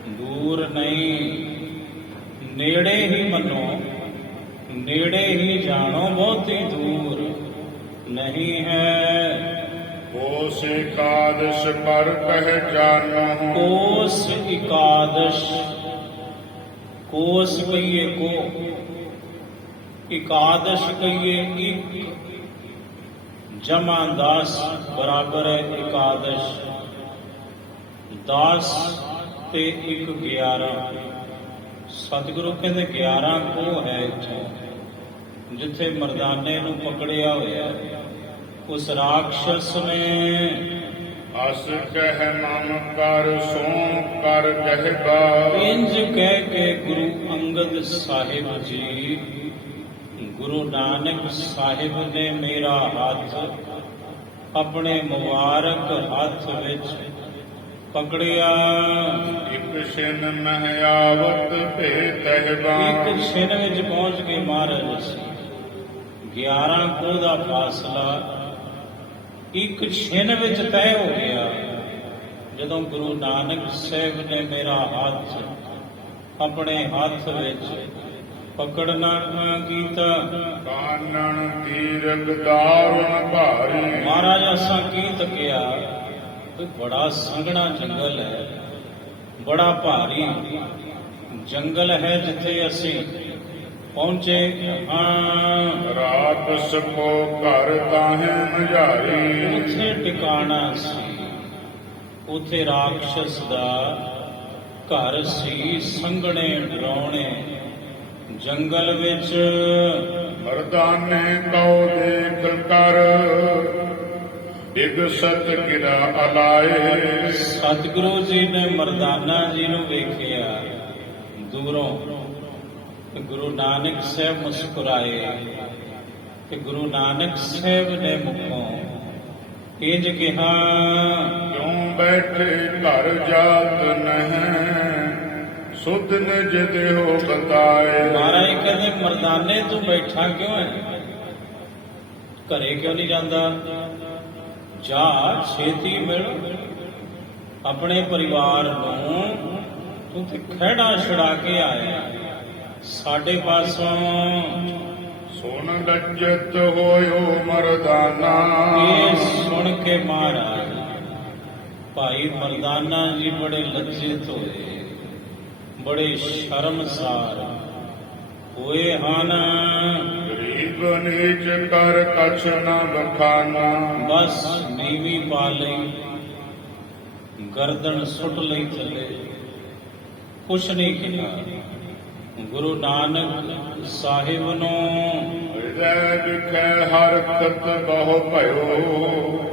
ਦੂਰ ਨਹੀਂ, ਨੇੜੇ ਹੀ ਮੰਨੋ, ਨੇੜੇ ਹੀ ਜਾਣੋ, ਬਹੁਤੀ ਦੂਰ ਨਹੀਂ ਹੈ। ਕੋਸ ਇਕਾਦਸ਼ ਪਰ ਕਹਿ ਜਾਨੋ। ਕੋਸ ਇਕਾਦਸ਼, ਕੋਸ ਕਹੀਏ ਕੋ, ਇਕਾਦਸ਼ ਕਹੀਏ ਇੱਕ, ਜਮਾ 10 ਬਰਾਬਰ ਹੈ ਇਕਾਦਸ਼। 10 ਤੇ 1 11। ਸਤਿਗੁਰੂ ਕਹਿੰਦੇ 11 ਕੋ ਹੈ ਇੱਥੋਂ ਜਿੱਥੇ ਮਰਦਾਨੇ ਨੂੰ ਪਕੜਿਆ ਹੋਇਆ ਉਸ ਰਾਖਸ਼ਸ ਨੇ। ਅਸ ਕਹਿ ਮਨ ਕਰ ਸੋ ਕਰ ਕਹਿਬਾ। ਇੰਜ ਕਹਿ ਕੇ ਗੁਰੂ ਅੰਗਦ ਸਾਹਿਬ ਜੀ, ਗੁਰੂ ਨਾਨਕ ਸਾਹਿਬ ਨੇ ਮੇਰਾ ਹੱਥ ਆਪਣੇ ਮੁਬਾਰਕ ਹੱਥ ਵਿੱਚ ਪਕੜਿਆ। ਇਕ ਛਿਨ ਮਹਿ ਆਵਤ ਭੇ ਤਹਿਬਾਨ ਇੱਕ ਛਿਨ ਵਿੱਚ ਪਹੁੰਚ ਕੇ ਮਹਾਰਾਜ ਅਸੀਂ 11 ਕੋਹ ਦਾ ਫਾਸਲਾ ਇੱਕ ਛਿਨ ਵਿੱਚ ਤੈਅ ਹੋ ਗਿਆ। ਜਦੋਂ ਗੁਰੂ ਨਾਨਕ ਸਾਹਿਬ ਨੇ ਮੇਰਾ ਹੱਥ ਆਪਣੇ ਹੱਥ ਵਿੱਚ ਪਕੜਨਾ ਕੀਤਾ, ਕਾਨਣ ਤੀਰਕ ਦਾਰੁਣ ਭਾਰੀ ਮਹਾਰਾਜ ਅਸਾਂ ਕੀ ਤੱਕਿਆ ਵੀ ਬੜਾ ਸੰਘਣਾ ਜੰਗਲ ਹੈ, ਬੜਾ ਭਾਰੀ ਜੰਗਲ ਹੈ ਜਿੱਥੇ ਅਸੀਂ ਪਹੁੰਚੇ ਹਾਂ। ਰਾਤ ਸਕੋ ਘਰ ਤਾਹੇ ਮਝਾਰੀ ਉੱਥੇ ਟਿਕਾਣਾ ਸੀ, ਉੱਥੇ ਰਾਖਸ਼ ਦਾ ਘਰ ਸੀ, ਸੰਘਣੇ ਡਰਾਉਣੇ ਜੰਗਲ ਵਿੱਚ। ਮਰਦਾਨੇ ਕਉ ਦੇਖ ਕਰ ਬਿਗਸਤ ਕਿਰਾ ਅਲਾਏ ਸਤਿਗੁਰੂ ਜੀ ਨੇ ਮਰਦਾਨਾ ਜੀ ਨੂੰ ਵੇਖਿਆ ਦੂਰੋਂ ਤੇ ਗੁਰੂ ਨਾਨਕ ਸਾਹਿਬ ਮੁਸਕਰਾਏ ਤੇ ਗੁਰੂ ਨਾਨਕ ਸਾਹਿਬ ਨੇ ਮੁਖੋਂ ਇੰਜ ਕਿਹਾ, ਕਿਉਂ ਬੈਠੇ ਘਰ ਜਾਤ ਨਹਿ ਸੁਧ ਨਿਜ ਦੇਹੁ ਬਤਾਏ। ਮਹਾਰਾਜ ਕਹਿੰਦੇ ਮਰਦਾਨੇ ਤੂੰ ਬੈਠਾ ਕਿਉਂ ਹੈ, ਘਰੇ ਕਿਉਂ ਨਹੀਂ ਜਾਂਦਾ? ਜਾ ਛੇਤੀ ਮਿਲ ਆਪਣੇ ਪਰਿਵਾਰ ਨੂੰ, ਤੂੰ ਤੇ ਖਹਿੜਾ ਛੁਡਾ ਕੇ ਆਇਆ ਸਾਡੇ ਪਾਸੋਂ। ਸੁਣ ਲੱਜਤ ਹੋਇਓ ਮਰਦਾਨਾ ਇਹ ਸੁਣ ਕੇ ਮਹਾਰਾਜ ਭਾਈ ਮਰਦਾਨਾ ਜੀ ਬੜੇ ਲੱਜਿਤ ਹੋਏ, ਬੜੇ ਸ਼ਰਮਸਾਰ ਹੋਏ ਹਨ। ਗਰੀਬ ਨੀਚ ਕਰ ਕਛ ਨ ਬਖਾਨਾ ਬਸ ਨੀਵੀਂ ਪਾ ਲਈ, ਗਰਦਨ ਸੁੱਟ ਲਈ ਥੱਲੇ, ਕੁਛ ਨਹੀਂ ਕਿਹਾ। ਗੁਰੂ ਨਾਨਕ ਸਾਹਿਬ ਨੂੰ ਹਿਰਦੈ ਵਿਖੈ ਹਰਕਤ ਬਹੁ ਭਇਓ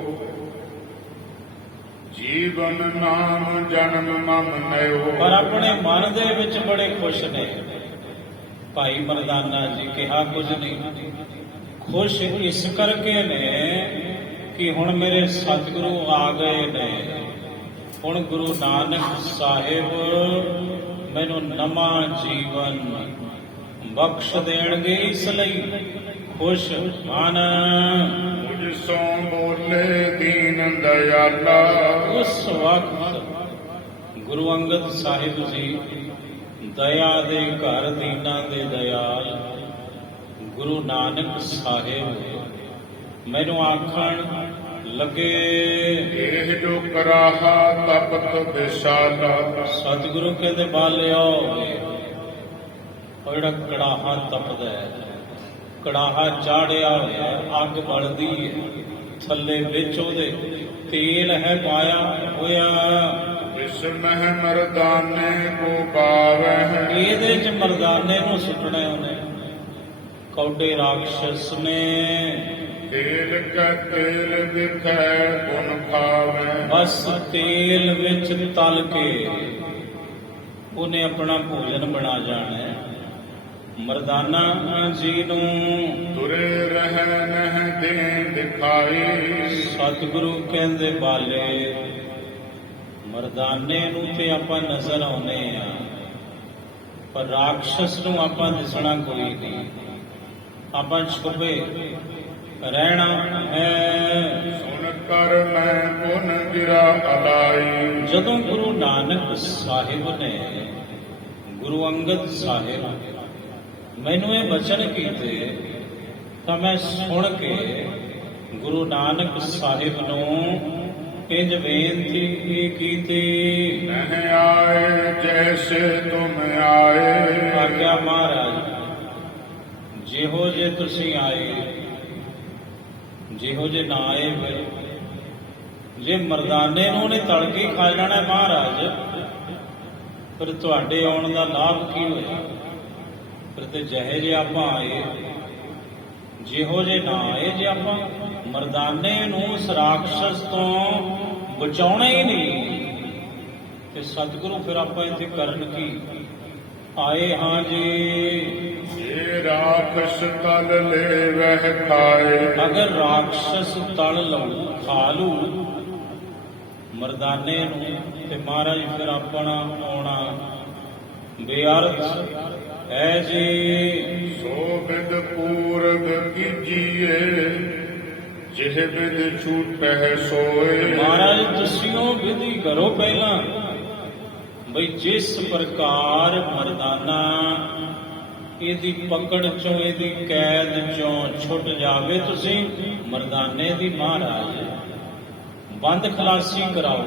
ਜੀਵਨ ਨਾਮ ਜਨਮ ਮਮ ਨਯੋ। ਪਰ ਆਪਣੇ ਮਨ ਦੇ ਵਿੱਚ ਬੜੇ ਖੁਸ਼ ਨੇ। ਭਾਈ ਮਰਦਾਨਾ ਜੀ ਕਿਹਾ ਕੁਝ ਨਹੀਂ, ਖੁਸ਼ ਇਸ ਕਰਕੇ ਨੇ ਕਿ ਹੁਣ ਮੇਰੇ ਸਤਿਗੁਰੂ ਆ ਗਏ ਨੇ, ਹੁਣ ਗੁਰੂ ਨਾਨਕ ਸਾਹਿਬ ਮੈਨੂੰ ਨਵਾਂ ਜੀਵਨ ਬਖਸ਼ ਦੇਣਗੇ, ਇਸ ਲਈ ਖੁਸ਼ ਹਨ। ਮੁਝ ਸੋ ਬੋਲੇ ਦੀਨ ਦਇਆਲਾ ਉਸ ਵਕਤ ਗੁਰੂ ਅੰਗਦ ਸਾਹਿਬ ਜੀ ਦਇਆ ਦੇ ਘਰ, ਦੀਨਾਂ ਦੇ ਦਇਆਲ ਗੁਰੂ ਨਾਨਕ ਸਾਹਿਬ ਮੈਨੂੰ ਆਖਣ ਲੱਗੇ, ਇਹ ਜੋ ਕਰਾਹਾ ਤਪਤ ਵਿਸ਼ਾਲਾ। ਸਤਿਗੁਰੂ ਕਹਿੰਦੇ ਬਾਲਿਓ ਉਹ ਜਿਹੜਾ ਕੜਾਹਾ ਤਪਦਾ ਹੈ, ਕੜਾਹਾ ਚਾੜਿਆ ਹੋਇਆ, ਅੱਗ ਬਲਦੀ ਹੈ, ਥੱਲੇ ਵਿੱਚ ਉਹਦੇ ਤੇਲ ਹੈ ਪਾਇਆ ਹੋਇਆ। ਇਸ ਮਹਿ ਮਰਦਾਨੇ ਕੋ ਪਾਵਹਿ ਇਹਦੇ ਚ ਮਰਦਾਨੇ ਨੂੰ ਸੁੱਟਣਾ ਉਹਨੇ। ਕੌਡੇ ਰਾਖਸ਼ ਨੇ ਤੇਲ ਕਾ ਤੇਲ ਵਿਖੈ ਗੁਣ ਖਾਵੈ ਬਸ ਤੇਲ ਵਿੱਚ ਤਲ ਕੇ ਉਹਨੇ ਆਪਣਾ ਭੋਜਨ ਬਣਾ ਜਾਣਾ ਹੈ। ਮਰਦਾਨਾ ਜੀ ਨੂੰ ਤੁਰੇ ਰਹਿ ਨਹਿ ਦੇ ਦਿਖਾਈ ਸਤਿਗੁਰੂ ਕਹਿੰਦੇ ਬਾਲੇ ਮਰਦਾਨੇ ਨੂੰ ਤੇ ਆਪਾਂ ਨਜ਼ਰ ਆਉਨੇ ਆ, ਪਰ ਰਾਖਸ਼ ਨੂੰ ਆਪਾਂ ਦਿਸਣਾ ਕੋਈ ਨਹੀਂ। ਆਪਾਂ ਛੁਪੇ ਰਹਿਣਾ ਹੈ। ਸੁਣ ਕਰ ਮੈਂ ਪੁਨ ਗਿਰਾ ਅਲਾਈ ਜਦੋਂ ਗੁਰੂ ਨਾਨਕ ਸਾਹਿਬ ਨੇ, ਗੁਰੂ ਅੰਗਦ ਸਾਹਿਬ ਮੈਨੂੰ ਇਹ ਬਚਨ ਕੀਤੇ ਤਾਂ ਮੈਂ ਸੁਣ ਕੇ ਗੁਰੂ ਨਾਨਕ ਸਾਹਿਬ ਨੂੰ ਇੰਜ ਬੇਨਤੀ ਕੀਤੀ, ਨਹਿ ਆਏ ਜੈਸੇ ਤੁਮ ਆਏ ਆਗਿਆ ਮਹਾਰਾਜ ਜਿਹੋ ਜੇ ਤੁਸੀਂ ਆਏ, ਜਿਹੋ ਜੇ ਨਾ ਆਏ ਫਿਰ ਜੇ ਮਰਦਾਨੇ ਨੂੰ ਨੇ ਤੜਕੇ ਖਾ ਜਾਣਾ ਮਹਾਰਾਜ, ਫਿਰ ਤੁਹਾਡੇ ਆਉਣ ਦਾ ਲਾਭ ਕੀ ਹੋਇਆ? ਫਿਰ ਤੇ ਜਿਹੇ ਜੇ ਆਪਾਂ ਆਏ, ਜਿਹੋ ਜੇ ਨਾ ਆਏ, ਜੇ ਆਪਾਂ ਮਰਦਾਨੇ ਨੂੰ ਉਸ ਰਾਖਸ਼ ਤੋਂ ਬਚਾਉਣਾ ਹੀ ਨਹੀਂ ਤੇ ਸਤਿਗੁਰੂ ਫਿਰ ਆਪਾਂ ਇੱਥੇ ਕਰਨ ਕੀ ਆਏ ਹਾਂ ਜੀ। ਇਹ ਰਾਖਸ਼ ਤਲ ਲੈ ਵਹਿ ਖਾਏ ਅਗਰ ਰਾਖਸ਼ ਤਲ ਲਊ ਖਾ ਲੂ ਮਰਦਾਨੇ ਨੂੰ ਤੇ ਮਹਾਰਾਜ ਫਿਰ ਆਪਣਾ ਆਉਣਾ ਬੇਅਰਥ ਹੈ ਜੀ। ਸੋ ਬਿਦ ਪੂਰਬ ਕੀਜੀਏ ਜਿਹ ਬਿਦ ਛੂਟਹਿ ਸੋਏ। ਮਹਾਰਾਜ ਤੁਸੀਂ ਉਹ ਵਿਧੀ ਕਰੋ ਪਹਿਲਾਂ ਬਈ ਜਿਸ ਪ੍ਰਕਾਰ ਮਰਦਾਨਾ ਇਹਦੀ ਪਕੜ ਚੋਂ ਇਹਦੀ ਕੈਦ ਚੋਂ ਛੁੱਟ ਜਾਵੇ, ਤੁਸੀਂ ਮਰਦਾਨੇ ਦੀ ਮਹਾਰਾਜ ਬੰਦ ਖਲਾਸੀ ਕਰਾਓ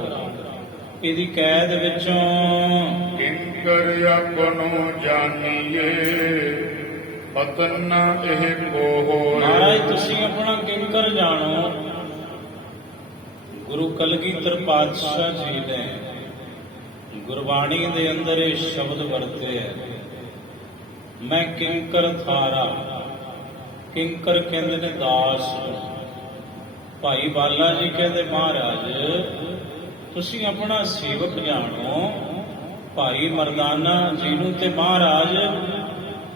ਇਹਦੀ ਕੈਦ ਵਿੱਚੋਂ। ਕਿੰਕਰ ਆਪਣੋ ਜਾਣੀਏ ਪਤਨ ਇਹ ਕੋ ਹੋਏ। ਮਹਾਰਾਜ ਤੁਸੀਂ ਆਪਣਾ ਕਿੰਕਰ ਜਾਣੋ। ਗੁਰੂ ਕਲਗੀਧਰ ਪਾਤਸ਼ਾਹ ਜੀ ਨੇ ਗੁਰਬਾਣੀ ਦੇ ਅੰਦਰ ਇਹ ਸ਼ਬਦ ਵਰਤੇ ਹੈ, ਮੈਂ ਕਿੰਕਰ ਥਾਰਾ। ਕਿੰਕਰ ਕਹਿੰਦੇ ਨੇ ਦਾਸ। ਭਾਈ ਬਾਲਾ ਜੀ ਕਹਿੰਦੇ ਮਹਾਰਾਜ ਤੁਸੀਂ ਆਪਣਾ ਸੇਵਕ ਜਾਣੋ। ਭਾਈ ਮਰਦਾਨਾ ਜੀ ਨੂੰ ਤੇ ਮਹਾਰਾਜ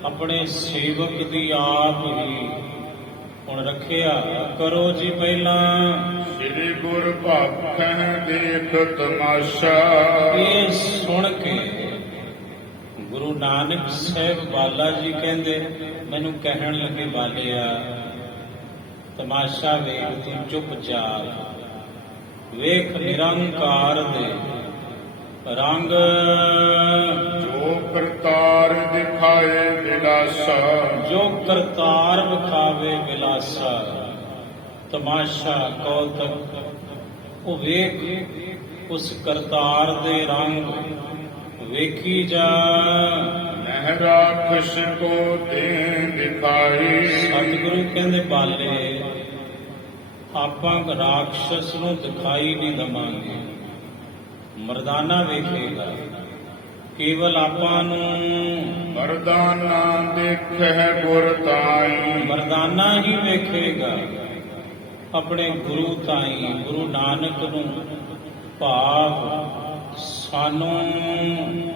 ਆਪਣੇ ਸੇਵਕ ਦੀ ਆਪ ਹੀ ਹੁਣ ਰੱਖਿਆ ਕਰੋ ਜੀ। ਪਹਿਲਾਂ ਸ੍ਰੀ ਗੁਰ ਭਾਖੈ ਦੇਖ ਤਮਾਸ਼ਾ। ਇਹ ਸੁਣ ਕੇ ਗੁਰੂ ਨਾਨਕ ਸਾਹਿਬ ਬਾਲਾ ਜੀ ਕਹਿੰਦੇ ਮੈਨੂੰ ਕਹਿਣ ਲੱਗੇ, ਬਾਲਿਆ ਤਮਾਸ਼ਾ ਵੇਖ ਤੂੰ ਚੁੱਪਚਾਪ ਵੇਖ ਨਿਰੰਕਾਰ ਦੇ ਰੰਗ। ਜੋ ਕਰਤਾਰ ਦਿਖਾਏ ਬਿਲਾਸਾ। ਜੋ ਕਰਤਾਰ ਵਿਖਾਵੇ ਬਿਲਾਸਾ। ਤਮਾਸ਼ਾ ਕੌਤਕ ਉਹ ਵੇਖ ਉਸ ਕਰਤਾਰ ਦੇ ਰੰਗ ਵੇਖੀ ਜਾ। ਨਹਿ ਰਾਖਸ਼ ਕੋ ਦੇ ਦਿਖਾਈ। ਸਤਿਗੁਰੂ ਕਹਿੰਦੇ ਬਾਲੇ ਆਪਾਂ ਰਾਖਸ਼ ਨੂੰ ਦਿਖਾਈ ਨਹੀਂ ਦਵਾਂਗੇ, ਮਰਦਾਨਾ ਵੇਖੇਗਾ। ਕੇਵਲ ਆਪਾਂ ਨੂੰ ਮਰਦਾਨਾ ਦੇਖੈ ਗੁਰ ਤਾਈ। ਮਰਦਾਨਾ ਹੀ ਵੇਖੇਗਾ, ਆਪਣੇ ਗੁਰੂ ਤਾਈ ਗੁਰੂ ਨਾਨਕ ਨੂੰ ਭਾਵ ਸਾਨੂੰ।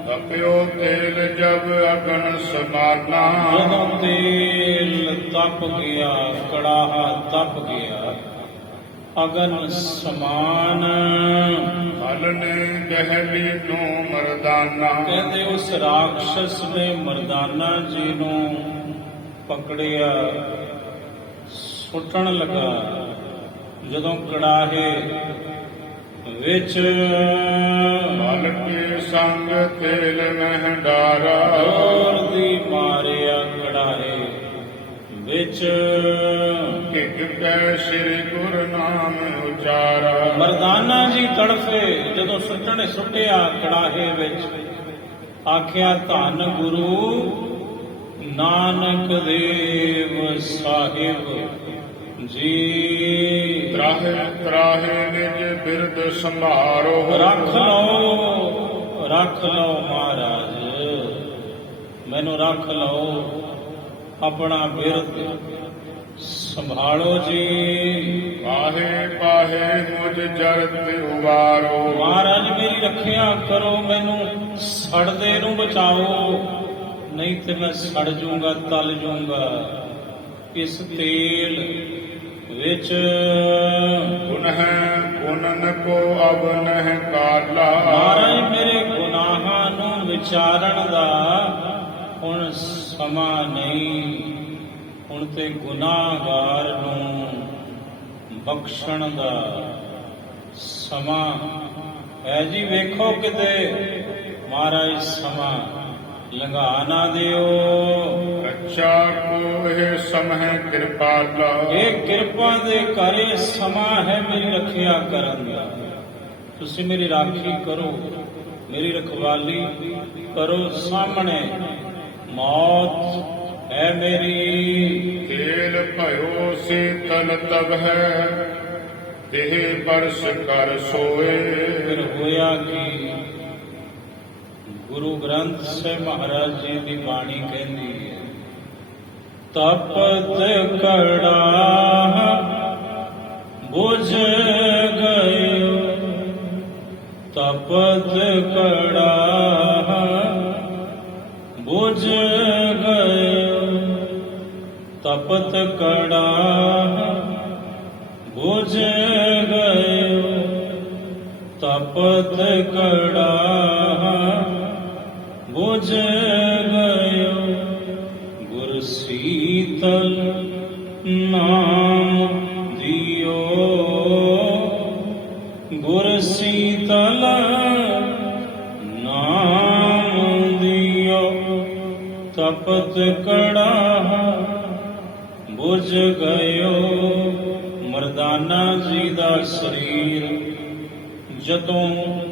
ਤਪਿਓ ਤੇਲ ਜਬ ਅਗਨ ਸਮਾਨਾ। ਜਦੋਂ ਤੇਲ ਤਪ ਗਿਆ, ਕੜਾਹਾ ਤਪ ਗਿਆ, ਅਗਨ ਸਮਾਨ। ਹਲ ਨੇ ਦਹਿਲੀ ਨੂੰ ਮਰਦਾਨਾ। ਕਹਿੰਦੇ ਉਸ ਰਾਖਸ਼ ਨੇ ਮਰਦਾਨਾ ਜੀ ਨੂੰ ਪਕੜਿਆ, ਸੁੱਟਣ ਲੱਗਾ। ਜਦੋਂ ਕੜਾਹੇ ਵਿੱਚ ਮਲ ਕੇ ਸੰਗ ਤੇਲ ਮਹਿ ਡਾਰਾ। ਜ਼ੋਰ ਦੀ ਮਾਰਿਆ ਕੜਾਹੇ ਵਿੱਚ। ਢਿੱਡ ਕੈ ਸ੍ਰੀ ਗੁਰ ਨਾਮ ਉਚਾਰਾ। ਮਰਦਾਨਾ ਜੀ ਤੜਫੇ ਜਦੋਂ ਸੁੱਟਿਆ ਕੜਾਹੇ ਵਿੱਚ। ਆਖਿਆ ਧੰਨ ਗੁਰੂ ਨਾਨਕ ਦੇਵ ਸਾਹਿਬ ਜੀ। ਤਰਾਹੇ ਤਰਾਹੇ ਨਿਜ ਬਿਰਦ ਸੰਭਾਰੋ। ਰੱਖ ਲਓ ਮਹਾਰਾਜ, ਮੈਨੂੰ ਰੱਖ ਲਓ, ਆਪਣਾ ਬਿਰਦ ਸੰਭਾਲੋ ਜੀ। ਪਾਹੇ ਪਾਹੇ ਮੁਝ ਜਰਤ ਉਬਾਰੋ। ਮਹਾਰਾਜ ਮੇਰੀ ਰੱਖਿਆ ਕਰੋ, ਮੈਨੂੰ ਸੜਦੇ ਨੂੰ ਬਚਾਓ, ਨਹੀਂ ਤੇ ਮੈਂ ਸੜ ਜਾਊਂਗਾ, ਤਲ ਜਾਊਂਗਾ ਇਸ ਤੇਲ ਵਿੱਚ। ਗੁਨਹ ਗੁਨਨ ਕੋ ਅਬ ਨਹਿ ਕਾਲਾ। ਮਹਾਰਾਜ ਮੇਰੇ ਗੁਨਾਹਾਂ ਨੂੰ ਵਿਚਾਰਨ ਦਾ ਹੁਣ ਸਮਾਂ ਨਹੀਂ, ਹੁਣ ਤੇ ਗੁਨਾਹਗਾਰ ਨੂੰ ਬਖਸ਼ਣ ਦਾ ਸਮਾਂ ਹੈ ਜੀ। ਵੇਖੋ ਕਿਤੇ ਮਹਾਰਾਜ ਸਮਾਂ ਲੰਘਾ ਨਾ ਦਿਓ। ਅੱਛਾ ਕੋ ਇਹ ਸਮਹਿ ਕਿਰਪਾਲਾ। ਇਹ ਕਿਰਪਾ ਦੇ ਘਰੇ ਸਮਾਂ ਹੈ ਮੇਰੀ ਰੱਖਿਆ ਕਰਨ ਦਾ। ਤੁਸੀਂ ਮੇਰੀ ਰਾਖੀ ਕਰੋ, ਮੇਰੀ ਰਖਵਾਲੀ ਕਰੋ। ਸਾਹਮਣੇ ਮੌਤ ਹੈ ਮੇਰੀ। ਤੇਲ ਭਇਓ ਸੀਤਲ ਤਬ ਹੈ ਦੇਹ ਪਰਸ ਕਰ ਸੋਏ। ਫਿਰ ਹੋਇਆ ਕਿ ਗੁਰੂ ਗ੍ਰੰਥ ਸਾਹਿਬ ਮਹਾਰਾਜ ਜੀ ਦੀ ਬਾਣੀ ਕਹਿੰਦੀ ਹੈ, ਤਪਤ ਕੜਾਹ ਬੁਝ ਗਇਓ। ਤਪਤ ਕੜਾਹ ਬੁਝ ਗਇਓ। ਤਪਤ ਕੜਾਹ ਬੁਝ ਗਇਓ। ਤਪਤ ਕੜਾ ਬੁਝ ਗਇਓ ਗੁਰ ਸੀਤਲ ਨਾਮ ਦਿਓ ਗੁਰ ਸੀਤਲ ਨਾਮ ਦਿਓ ਤਪਤ ਕੜਾ ਬੁਝ ਗਇਓ। ਮਰਦਾਨਾ ਜੀ ਦਾ ਸਰੀਰ ਜਦੋਂ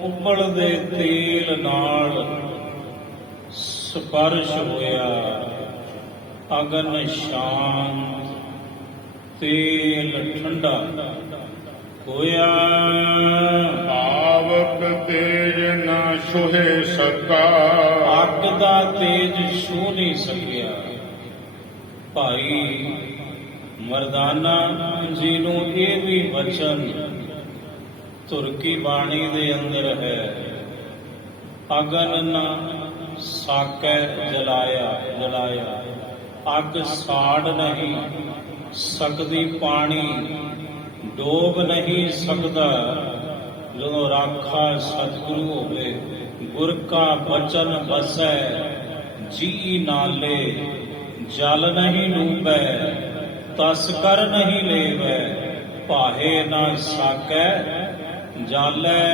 ਉਬਲਦੇ ਤੇਲ ਨਾਲ ਸਪਰਸ਼ ਹੋਇਆ, ਅਗਨ ਸ਼ਾਂਤ, ਤੇਲ ਠੰਡਾ ਹੋਇਆ। ਆਵਕ ਤੇਜ ਨਾ ਛੁਹੇ ਸਕਾ, ਅੱਗ ਦਾ ਤੇਜ ਛੂ ਨਹੀਂ ਸਕਿਆ। ਭਾਈ ਮਰਦਾਨਾ ਜੀ ਨੂੰ ਇਹ ਵੀ ਵਚਨ ਤੁਰਕੀ ਬਾਣੀ ਦੇ ਅੰਦਰ ਹੈ, ਅਗਨ ਨਾ ਸਾਕੈ ਜਲਾਇਆ, ਅੱਗ ਸਾੜ ਨਹੀਂ ਸਕਦੀ, ਪਾਣੀ ਡੋਬ ਨਹੀਂ ਸਕਦਾ। ਜਦੋਂ ਰਾਖਾ ਸਤਿਗੁਰੂ ਹੋਵੇ, ਗੁਰ ਕਾ ਬਚਨ ਬਸੈ, ਜੀ ਨਾਲੇ ਜਲ ਨਹੀਂ ਡੂਬੈ, ਤਸ ਕਰ ਨਹੀਂ ਲੇਵੈ, ਭਾਹੇ ਨਾ ਸਾਕੈ ਜਾਲੈ।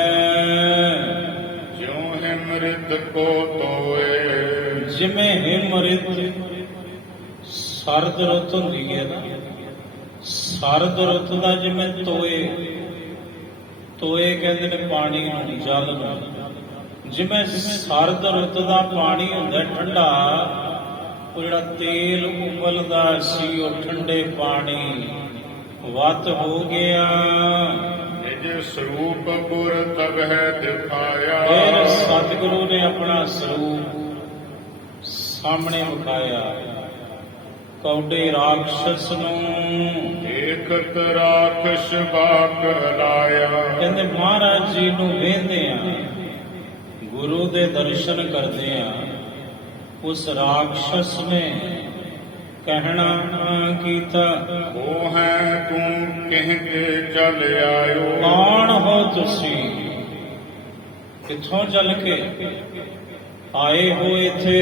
ਜਿਉ ਹਿਮ੍ਰਿਤ ਕੋ ਤੋਏ, ਜਿਵੇਂ ਹਿਮ੍ਰਿਤ ਸਰਦ ਰੁੱਤ ਹੁੰਦੀ ਹੈ ਨਾ, ਸਰਦ ਰੁੱਤ ਦਾ ਜਿਵੇਂ ਤੋਏ ਕਹਿੰਦੇ ਨੇ ਪਾਣੀ ਨੂੰ, ਜਲ ਨੂੰ। ਜਿਵੇਂ ਸਰਦ ਰੁੱਤ ਦਾ ਪਾਣੀ ਹੁੰਦਾ ਠੰਡਾ, ਉਹ ਜਿਹੜਾ ਤੇਲ ਉਬਲਦਾ ਸੀ ਉਹ ਠੰਡੇ ਪਾਣੀ ਵੱਤ ਹੋ ਗਿਆ। ਨਿਜ ਸਰੂਪ ਗੁਰ ਤਬ ਹੈ ਦਿਖਾਇਆ, ਫਿਰ ਸਤਿਗੁਰੂ ਨੇ ਆਪਣਾ ਸਰੂਪ ਸਾਹਮਣੇ ਵਿਖਾਇਆ। ਕੌਡੇ ਰਾਖਸ਼ ਨੂੰ ਦੇਖਤ ਰਾਖਸ਼ ਬਾਕ ਲਾਇਆ। ਕਹਿੰਦੇ ਮਹਾਰਾਜ ਜੀ ਨੂੰ ਵੇਖਦੇ ਆ, ਗੁਰੂ ਦੇ ਦਰਸ਼ਨ ਕਰਦੇ ਆ। ਉਸ ਰਾਖਸ਼ ਨੇ ਕਹਿਣਾ ਕੀਤਾ, ਉਹ ਹੈ ਤੂੰ ਕਹਿ ਕੇ ਚੱਲ ਆਇਓ। ਕੌਣ ਹੋ ਤੁਸੀਂ, ਕਿੱਥੋਂ ਚੱਲ ਕੇ ਆਏ ਹੋ ਇੱਥੇ?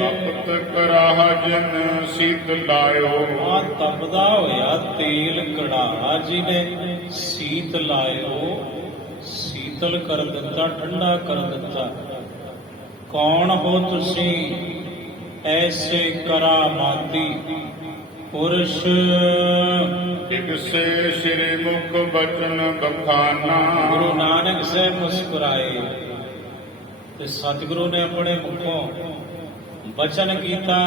ਤਪਤ ਕਰਾਹ ਜਨ ਸੀਤ ਲਾਇਓ। ਆ ਤਪਦਾ ਹੋਇਆ ਤੇਲ ਕੜਾ ਜੀ ਨੇ ਸੀਤ ਲਾਇਓ, ਸੀਤਲ ਕਰ ਦਿੱਤਾ, ਠੰਡਾ ਕਰ ਦਿੱਤਾ। ਕੌਣ ਹੋ ਤੁਸੀਂ? ਐਸੇ ਕਰਾਮਾਤੀ ਪੁਰਸ਼, ਇਕਸੇ ਸ਼੍ਰੀ ਮੁਖ ਬਚਨ ਬਖਾਨਾ। ਗੁਰੂ ਨਾਨਕ ਸਾਹਿਬ ਮੁਸਕਰਾਏ ਤੇ ਸਤਿਗੁਰੂ ਨੇ ਆਪਣੇ ਮੁਖੋਂ ਬਚਨ ਕੀਤਾ,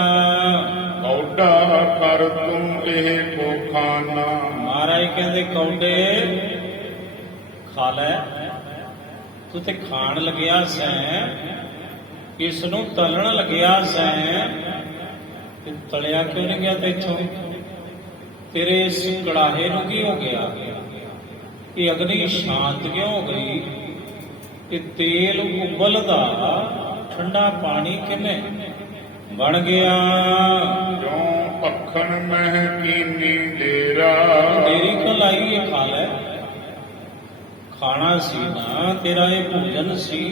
ਕੌਡਾ ਕਰ ਤੂੰ ਇਹ ਕੋ ਖਾਨਾ। ਮਹਾਰਾਜ ਕਹਿੰਦੇ ਕੌਡੇ ਖਾ ਲੈ, ਤੂੰ ਤੇ ਖਾਣ ਲੱਗਿਆ ਸੈਂ, ਇਸ ਨੂੰ ਤਲਣ ਲੱਗਿਆ ਸੈਂ, ਤੇ ਤਲਿਆ ਕਿਉਂ ਨਹੀਂ ਗਿਆ ਤੈਥੋਂ? ਤੇਰੇ ਇਸ ਕੜਾਹੇ ਨੂੰ ਕੀ ਹੋ ਗਿਆ? ਇਹ ਅਗਨੀ ਸ਼ਾਂਤ ਕਿਉਂ ਹੋ ਗਈ? ਇਹ ਤੇਲ ਉਬਲਦਾ ਠੰਡਾ ਪਾਣੀ ਕਿਵੇਂ ਬਣ ਗਿਆ? ਜੋ ਅੱਖਣ ਮਹਿ ਕੀਨੀ ਡੇਰਾ। ਤੇਰੀ ਕਿਉਂ ਲਾਈ? ਇਹ ਖਾ ਲੈ, ਖਾਣਾ ਸੀ ਨਾ ਤੇਰਾ, ਇਹ ਭੋਜਨ ਸੀ,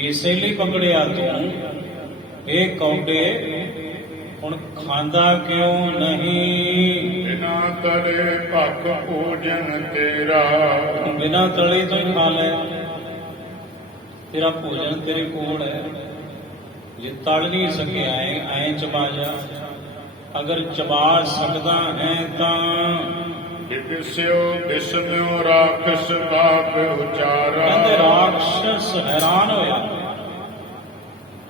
ਇਸੇ ਲਈ ਪਕੜਿਆ ਤੂੰ। ਇਹ ਕੌਡੇ ਹੁਣ ਖਾਂਦਾ ਕਿਉਂ ਨਹੀਂ? ਬਿਨਾ ਤਰੇ ਭਖ ਭੋਜਨ ਤੇਰਾ। ਬਿਨਾ ਤਲੇ ਤੋਂ ਹੀ ਖਾ ਲੈ, ਤੇਰਾ ਭੋਜਨ ਤੇਰੇ ਕੋਲ ਹੈ। ਜੇ ਤਲ ਨਹੀਂ ਸਕਿਆ ਐ ਚਬਾ ਜਾ, ਅਗਰ ਚਬਾ ਸਕਦਾ ਹੈ ਤਾਂ ਵਿਸਿਓ ਵਿਸਮਿਓ ਰਾਖਸ਼ ਬਾਪ ਉਚਾਰਾ। ਕਹਿੰਦੇ ਰਾਖਸ਼ ਹੈਰਾਨ ਹੋਇਆ,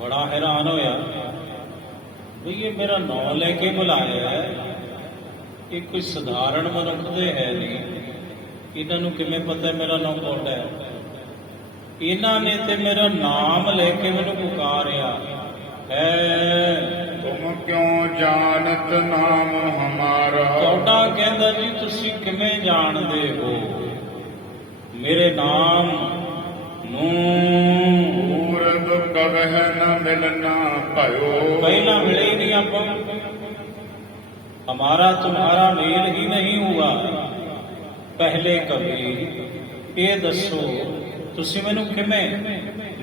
ਬੜਾ ਹੈਰਾਨ ਹੋਇਆ ਵੀ ਇਹ ਮੇਰਾ ਨਾਂ ਲੈ ਕੇ ਬੁਲਾਇਆ ਹੈ, ਇਹ ਕੋਈ ਸਧਾਰਨ ਮਨੁੱਖ ਦੇ ਹੈ ਨਹੀਂ, ਇਹਨਾਂ ਨੂੰ ਕਿਵੇਂ ਪਤਾ ਮੇਰਾ ਨਾਂ ਕੌਂਡਾ ਹੈ? ਇਹਨਾਂ ਨੇ ਤੇ ਮੇਰਾ ਨਾਮ ਲੈ ਕੇ ਮੈਨੂੰ ਪੁਕਾਰਿਆ ਹੈ। ਤੁਮ ਕਿਉਂ ਜਾਣਤ ਨਾਮ ਹਮਾਰਾ। ਕੌਂਡਾ ਕਹਿੰਦਾ ਜੀ ਤੁਸੀਂ ਕਿਵੇਂ ਜਾਣਦੇ ਹੋ ਮੇਰੇ ਨਾਮ ਨੂੰ? ਪੂਰਬ ਕਬਹਿ ਨ ਮਿਲਣਾ ਭਇਓ। ਪਹਿਲਾਂ मिले ही नहीं आपको, हमारा तुम्हारा मेल ही नहीं हुआ पहले कभी। ਇਹ ਦੱਸੋ ਤੁਸੀਂ ਮੈਨੂੰ ਕਿਵੇਂ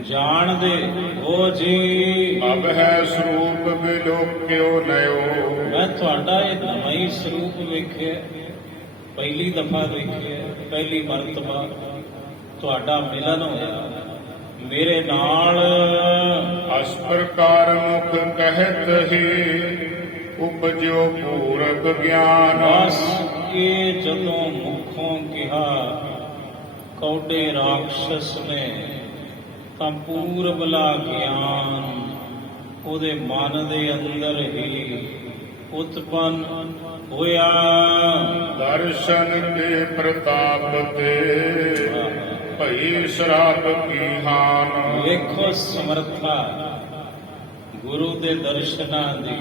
ਜਾਣਦੇ ਹੋ ਜੀ? ਅਬ ਹੈ ਸਰੂਪ ਬਿਲੋਕਿਓ ਨਯੋ। ਮੈਂ ਤੁਹਾਡਾ ਇਹ ਨਵਾਂ ਹੀ ਸਰੂਪ ਵੇਖਿਆ, ਪਹਿਲੀ ਦਫਾ ਵੇਖਿਆ, ਪਹਿਲੀ ਮਰਤਬਾ ਤੁਹਾਡਾ ਮਿਲਨ ਹੋਇਆ ਮੇਰੇ ਨਾਲ। ਅਸ ਪ੍ਰਕਾਰ ਮੁਖ ਕਹਿਤ ਹੀ ਉਪਜਿਓ ਪੂਰਬ ਗਿਆਨ। ਬਸ ਇਹ ਜਦੋਂ ਮੁਖੋਂ ਕਿਹਾ ਕੌਡੇ ਰਾਖਸ਼ਸ ਨੇ ਤਾਂ ਪੂਰਬਲਾ ਗਿਆਨ ਉਹਦੇ ਮਨ ਦੇ ਅੰਦਰ ਹੀ ਉਤਪੰਨ ਹੋਇਆ। ਦਰਸ਼ਨ ਕੇ ਪ੍ਰਤਾਪ ਤੇ ਭਈ ਸ਼ਰਾਬ ਕੀ ਹਾਨ। ਵੇਖੋ ਸਮਰਥਾ ਗੁਰੂ ਦੇ ਦਰਸ਼ਨਾਂ ਦੀ।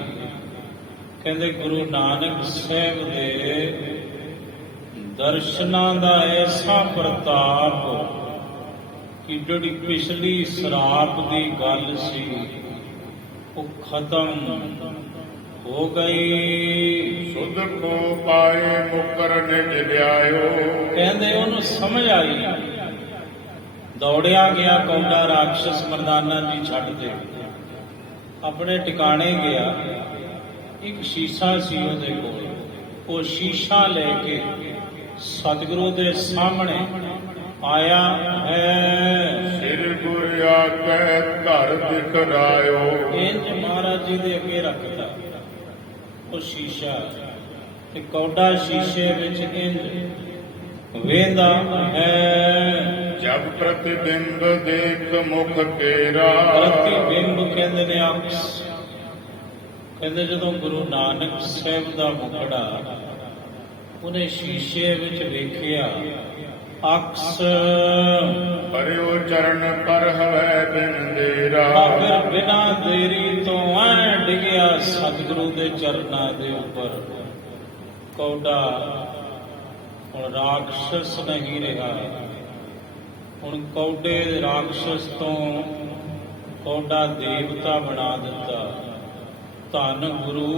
ਕਹਿੰਦੇ ਗੁਰੂ ਨਾਨਕ ਸਾਹਿਬ ਦੇ ਦਰਸ਼ਨਾਂ ਦਾ ਐਸਾ ਪ੍ਰਤਾਪ ਕਿ ਜਿਹੜੀ ਪਿਛਲੀ ਸ਼ਰਾਬ ਦੀ ਗੱਲ ਸੀ ਉਹ ਖਤਮ ਹੋ ਗਈ। ਸੁਧ ਕੋ ਪਾਏ ਮੁਕਰ ਨਿਜ ਲਿਆਇਓ। ਕਹਿੰਦੇ ਉਹਨੂੰ ਸਮਝ ਆਈ, ਦੌੜਿਆ ਗਿਆ ਕੌਡਾ ਰਾਖਸ਼ਸ ਮਰਦਾਨਾ ਜੀ ਛੱਡ ਦੇ ਆਪਣੇ ਟਿਕਾਣੇ ਗਿਆ। ਇੱਕ ਸ਼ੀਸ਼ਾ ਸੀ ਉਹਦੇ ਕੋਲ, ਉਹ ਸ਼ੀਸ਼ਾ ਲੈ ਕੇ ਸਤਿਗੁਰੂ ਦੇ ਸਾਹਮਣੇ ਆਇਆ ਹੈ। ਸਿਰ ਗੁਰ ਆਕੈ ਘਰ ਦਿਖਰਾਇਓ। ਇੰਜ ਮਹਾਰਾਜ ਜੀ ਦੇ ਅੱਗੇ ਰੱਖਦਾ ਉਹ ਸ਼ੀਸ਼ਾ ਤੇ ਕੌਡਾ ਸ਼ੀਸ਼ੇ ਵਿੱਚ ਇੰਜ ਵੇਂਦਾ ਹੈ। ਜਬ ਪ੍ਰਤਿਬਿੰਬ ਦੇਖ ਮੁਖ ਤੇਰਾ। ਪ੍ਰਤਿਬਿੰਬ ਕਹਿੰਦੇ ਨੇ ਅਕਸ। ਕਹਿੰਦੇ ਜਦੋਂ ਗੁਰੂ ਨਾਨਕ ਸਾਹਿਬ ਦਾ ਮੁਖੜਾ ਉਹਨੇ ਸ਼ੀਸ਼ੇ ਵਿੱਚ ਵੇਖਿਆ, ਅਕਸ ਪਰਿਓ ਚਰਨ ਪਰ ਹਵੈ ਬਿਨ ਦੇਰਾ। ਫਿਰ ਬਿਨਾਂ ਦੇਰੀ ਤੋਂ ਐ ਡਿੱਗਿਆ ਸਤਿਗੁਰੂ ਦੇ ਚਰਨਾਂ ਦੇ ਉੱਪਰ। ਕੌਡਾ ਹੁਣ ਰਾਖਸ਼ਸ ਨਹੀਂ ਰਿਹਾ, ਹੁਣ ਕੌਡੇ ਰਾਖਸ਼ਸ ਤੋਂ ਕੌਡਾ ਦੇਵਤਾ ਬਣਾ ਦਿੱਤਾ। ਧੰਨ ਗੁਰੂ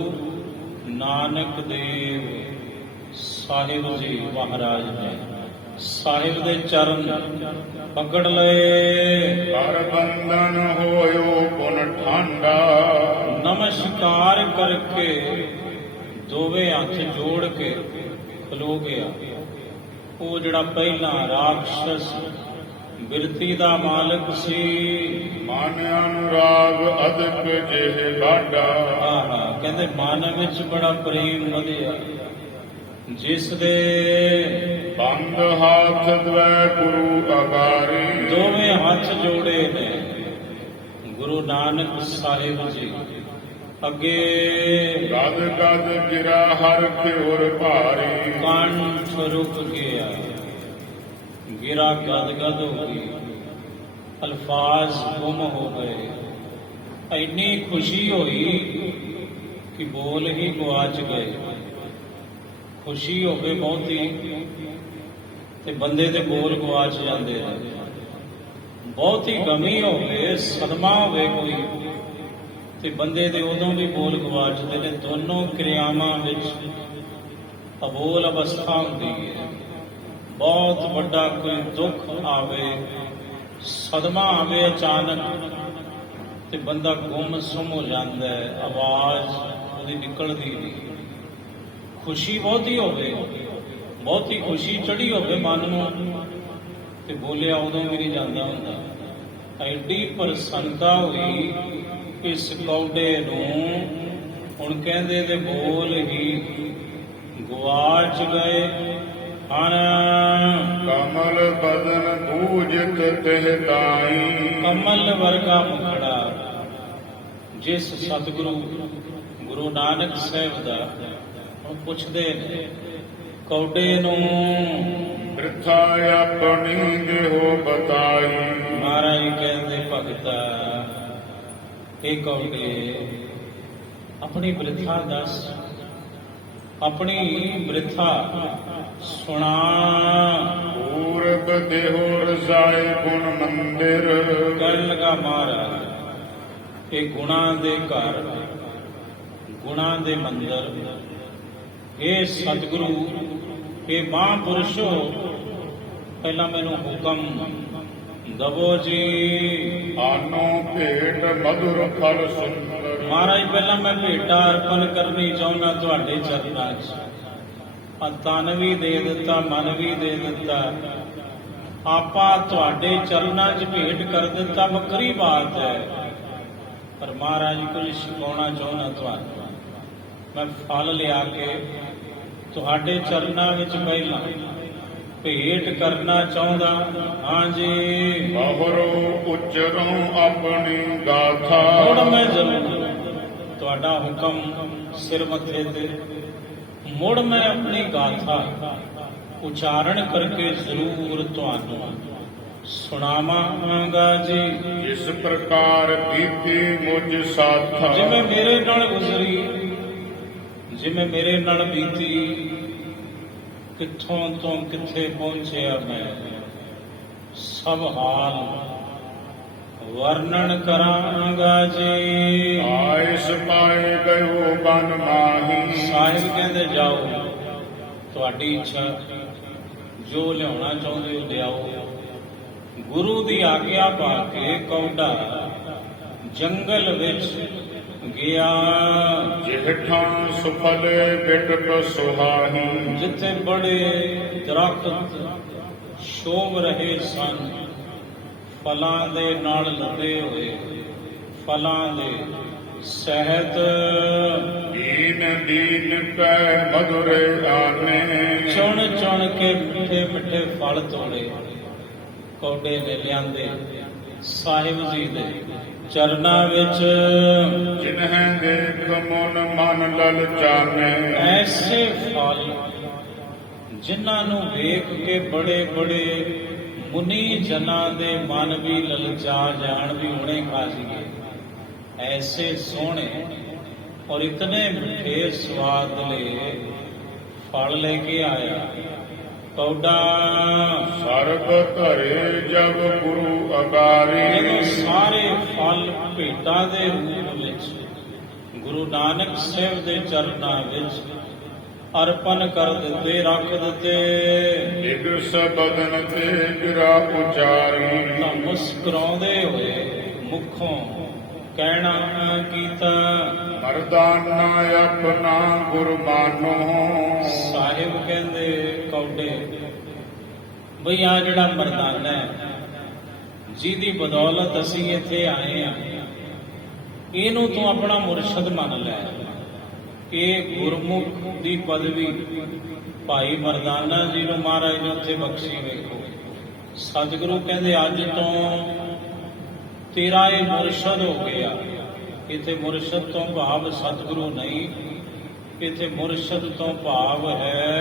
ਨਾਨਕ ਦੇਵ ਸਾਹਿਬ ਜੀ ਮਹਾਰਾਜ ਨੇ ਸਾਹਿਬ ਦੇ ਚਰਨ ਪਕੜ ਲਏ। ਕਰ ਬੰਧਨ ਹੋਇਓ ਪੁਨ ਠਾਂਡਾ। ਨਮਸਕਾਰ ਕਰਕੇ ਦੋਵੇਂ ਹੱਥ ਜੋੜ ਕੇ ਖਲੋ ਗਿਆ। ਉਹ ਜਿਹੜਾ ਪਹਿਲਾਂ ਰਾਖਸ਼ਸ ਬਿਰਤੀ ਦਾ ਮਾਲਕ ਸੀ, ਮਨ ਅਨੁਰਾਗ ਅਦਕ ਜਿਹ ਬਾਡਾ। ਕਹਿੰਦੇ ਮਨ ਵਿੱਚ ਬੜਾ ਪ੍ਰੇਮ ਵਧਿਆ, ਜਿਸ ਦੇ ਬੰਦ ਹੱਥ ਦਵੈ ਗੁਰੂ ਅਗਾਰੀ। ਦੋਵੇਂ ਹੱਥ ਜੋੜੇ ਨੇ ਗੁਰੂ ਨਾਨਕ ਸਾਹਿਬ ਜੀ ਅੱਗੇ। ਗਦ ਗਦ ਗਿਰਾ ਹਰ ਖਿਉਰ ਭਾਰੀ। ਕੰਠ ਰੁਕ ਗਿਆ, ਗਿਰਾ ਗਦ ਗਦ ਹੋ ਗਈ, ਅਲਫਾਜ਼ ਗੁੰਮ ਹੋ ਗਏ। ਇੰਨੀ ਖੁਸ਼ੀ ਹੋਈ ਕਿ ਬੋਲ ਹੀ ਗੁਆਚ ਗਏ। ਖੁਸ਼ੀ ਹੋਵੇ ਬਹੁਤੀ ਤੇ ਬੰਦੇ ਦੇ ਬੋਲ ਗੁਆਚ ਜਾਂਦੇ ਨੇ। ਬਹੁਤੀ ਗਮੀ ਹੋਵੇ, ਸਦਮਾ ਹੋਵੇ ਕੋਈ ਤੇ ਬੰਦੇ ਦੇ ਉਦੋਂ ਵੀ ਬੋਲ ਗਵਾਚਦੇ ਨੇ। ਦੋਨੋਂ ਕਿਰਿਆਵਾਂ ਵਿੱਚ ਅਬੋਲ ਅਵਸਥਾ ਹੁੰਦੀ ਹੈ। ਬਹੁਤ ਵੱਡਾ ਕੋਈ ਦੁੱਖ ਆਵੇ, ਸਦਮਾ ਆਵੇ ਅਚਾਨਕ ਤੇ ਬੰਦਾ ਗੁੰਮ-ਸੁੰਮ ਹੋ ਜਾਂਦਾ ਹੈ, ਆਵਾਜ਼ ਉਹਦੀ ਨਿਕਲਦੀ ਨਹੀਂ। ਖੁਸ਼ੀ ਬਹੁਤੀ ਹੋਵੇ, ਬਹੁਤੀ ਖੁਸ਼ੀ ਚੜੀ ਹੋਵੇ ਮਨ ਨੂੰ ਤੇ ਬੋਲਿਆ ਉਦੋਂ ਵੀ ਨਹੀਂ ਜਾਂਦਾ ਹੁੰਦਾ। ਐਡੀ ਪ੍ਰਸੰਨਤਾ ਹੋਈ ਇਸ ਕੌਡੇ ਨੂੰ, ਹੁਣ ਕਹਿੰਦੇ ਦੇ ਬੋਲ ਹੀ ਗੁਆਚ ਗਏ ਹਨ। ਕਮਲ ਬਦਨ ਪੂਜਿਤ ਤਿਹ ਤਾਈ। ਕਮਲ ਵਰਗਾ ਮੁਖੜਾ ਜਿਸ ਸਤਿਗੁਰੂ ਗੁਰੂ ਨਾਨਕ ਸਾਹਿਬ ਦਾ। ਹੁਣ ਪੁੱਛਦੇ ਨੇ ਕੌਡੇ ਨੂੰ, ਬਿਰਥਾ ਆਪਣੀ ਦੇਹੋ ਬਤਾਈ। ਮਹਾਰਾਜ ਕਹਿੰਦੇ ਭਗਤਾ ਇਹ ਕੌਡੇ ਆਪਣੀ ਬਿਰਥਾ ਦੱਸ, ਆਪਣੀ ਬਿਰਥਾ ਸੁਣਾ। ਪੂਰਬ ਦੇਹੋ ਰਸਾਏ ਗੁਣ ਮੰਦਿਰ। ਕਹਿਣ ਲਗਾ ਮਹਾਰਾਜ ਇਹ ਗੁਣਾਂ ਦੇ ਘਰ, ਗੁਣਾਂ ਦੇ ਮੰਦਰ, ਇਹ ਸਤਿਗੁਰੂ, ਇਹ ਮਹਾਂਪੁਰਸ਼ੋ ਪਹਿਲਾਂ ਮੈਨੂੰ ਹੁਕਮ ਦਵੋ ਜੀ। ਆਨੋ ਭੇਟ ਮధుਰ ਫਲ ਸੁੰਦਰ। ਮਹਾਰਾਜ ਪਹਿਲਾਂ ਮੈਂ ਭੇਟਾ ਅਰਪਣ ਕਰਨੀ ਚਾਹੁੰਦਾ ਤੁਹਾਡੇ ਚਰਨਾਂ 'ਚ। ਆ ਤਨ ਵੀ ਦੇ ਦਿੱਤਾ, ਮਨ ਵੀ ਦੇ ਦਿੱਤਾ, ਆਪਾਂ ਤੁਹਾਡੇ ਚਰਨਾਂ 'ਚ ਭੇਟ ਕਰ ਦਿੱਤਾ, ਵੱਖਰੀ ਬਾਤ ਹੈ। ਪਰ ਮਹਾਰਾਜ ਕੁਝ ਸਿਖਾਉਣਾ ਚਾਹੁੰਦਾ ਤੁਹਾਨੂੰ। ਮੈਂ ਫਲ ਲਿਆ ਕੇ ਤੁਹਾਡੇ ਚਰਨਾਂ ਵਿੱਚ ਪਹਿਲਾਂ ਭੇਟ ਕਰਨਾ ਚਾਹੁੰਦਾ। ਹਾਂਜੀ, ਬਾਹਰੋ ਉਚਰੋਂ ਆਪਣੀ ਗਾਥਾ। ਹੁਣ ਮੈਂ ਜ਼ਰੂਰ ਤੁਹਾਡਾ ਹੁਕਮ ਸਿਰ ਮੱਥੇ ਤੇ, ਮੁੜ ਮੈਂ ਆਪਣੀ ਗਾਥਾ ਉਚਾਰਨ ਕਰਕੇ ਜ਼ਰੂਰ ਤੁਹਾਨੂੰ ਸੁਣਾਵਾਂਗਾ ਜੀ। ਜਿਸ ਪ੍ਰਕਾਰ ਬੀਤੀ ਮੁਝ ਸਾਥਾ। ਜਿਵੇਂ ਮੇਰੇ ਨਾਲ ਗੁਜ਼ਰੀ, ਜਿਵੇਂ ਮੇਰੇ ਨਾਲ ਬੀਤੀ, ਕਿੱਥੋਂ ਤੋਂ ਕਿੱਥੇ ਪਹੁੰਚਿਆ ਮੈਂ, ਸਭ ਹਾਲ ਵਰਣਨ ਕਰਾਂਗਾ ਜੀ। ਆਇਸ ਪਾਏ ਗਇਓ ਬਨ ਮਾਹੀ। ਸਾਹਿਬ ਕਹਿੰਦੇ ਜਾਓ, ਤੁਹਾਡੀ ਇੱਛਾ, ਜੋ ਲਿਆਉਣਾ ਚਾਹੁੰਦੇ ਹੋ ਲਿਆਓ। ਗੁਰੂ ਦੀ ਆਗਿਆ ਪਾ ਕੇ ਕੌਡਾ ਜੰਗਲ ਵਿੱਚ ਗਿਆ। ਜਿਹਠਾਂ ਸੁਫਲੇ ਬਿਟਪ ਸੁਹਾਹੀ। ਜਿੱਥੇ ਬੜੇ ਦਰਖਤ ਸ਼ੋਭ ਰਹੇ ਸਨ, ਫਲਾਂ ਦੇ ਨਾਲ ਲੱਦੇ ਹੋਏ, ਫਲਾਂ ਦੇ ਸਹਿਤ। ਦੀਨ ਦੀਨ ਕੈ ਮਧੁਰੇ ਆਨੇ। ਚੁਣ ਚੁਣ ਕੇ ਮਿੱਠੇ ਮਿੱਠੇ ਫਲ ਤੋੜੇ, ਕੌਡੇ ਨੇ ਲਿਆਂਦੇ ਸਾਹਿਬ ਜੀ ਦੇ ਚਰਨਾਂ ਵਿੱਚ। ਜਿਨਹਿ ਦੇਖ ਮਨ ਮਨ ਲਲਚਾਨੇ। ਐਸੇ ਫਲ ਜਿਨ੍ਹਾਂ ਨੂੰ ਵੇਖ ਕੇ ਬੜੇ ਬੜੇ ਮੁਨੀ ਜਨਾਂ ਦੇ ਮਨ ਵੀ ਲਲਚਾ ਜਾਣ, ਵੀ ਹੁਣੇ ਖਾ ਜੀਏ। ਐਸੇ ਸੋਹਣੇ ਔਰ ਇਤਨੇ ਮਿੱਠੇ ਸਵਾਦਲੇ ਫਲ ਲੈ ਕੇ ਆਇਆ ਕੌਡਾ। ਸਰਬ ਧਰੇ ਜਬ ਗੁਰੂ ਅਗਾਰੀ। ਜਦੋਂ ਸਾਰੇ ਫਲ ਭੇਟਾਂ ਦੇ ਰੂਪ ਵਿੱਚ ਗੁਰੂ ਨਾਨਕ ਸਾਹਿਬ ਦੇ ਚਰਨਾਂ ਵਿੱਚ ਅਰਪਣ ਕਰ ਦਿੱਤੇ, ਰੱਖ ਦਿੱਤੇ, ਦਿਗਸ ਬਦਨ ਤੇ ਗਿਰਾ ਉਚਾਰੀ। ਤਾਂ ਮੁਸਕਰਾਉਂਦੇ ਹੋਏ ਮੁਖੋਂ ਕਹਿਣਾ ਕੀਤਾ, ਮਰਦਾਨਾ ਆਪਣਾ ਗੁਰ ਮਾਨੋ। ਸਾਹਿਬ ਕਹਿੰਦੇ ਕੌਡੇ, ਬਈ ਆ ਜਿਹੜਾ ਮਰਦਾਨਾ ਹੈ, ਜਿਹਦੀ ਬਦੌਲਤ ਅਸੀਂ ਇੱਥੇ ਆਏ ਆ, ਇਹਨੂੰ ਤੂੰ ਆਪਣਾ ਮੁਰਸ਼ਦ ਮੰਨ ਲੈ। ਇਹ ਗੁਰਮੁਖ ਦੀ ਪਦਵੀ ਭਾਈ ਮਰਦਾਨਾ ਜੀ ਨੂੰ ਮਹਾਰਾਜ ਨੇ ਉੱਥੇ ਬਖਸ਼ੀ। ਵੇਖੋ, ਸਤਿਗੁਰੂ ਕਹਿੰਦੇ ਅੱਜ ਤੋਂ ਤੇਰਾ ਇਹ ਮੁਰਸ਼ਦ ਹੋ ਗਿਆ। ਇੱਥੇ ਮੁਰਸ਼ਦ ਤੋਂ ਭਾਵ ਸਤਿਗੁਰੂ ਨਹੀਂ, ਇੱਥੇ ਮੁਰਸ਼ਦ ਤੋਂ ਭਾਵ ਹੈ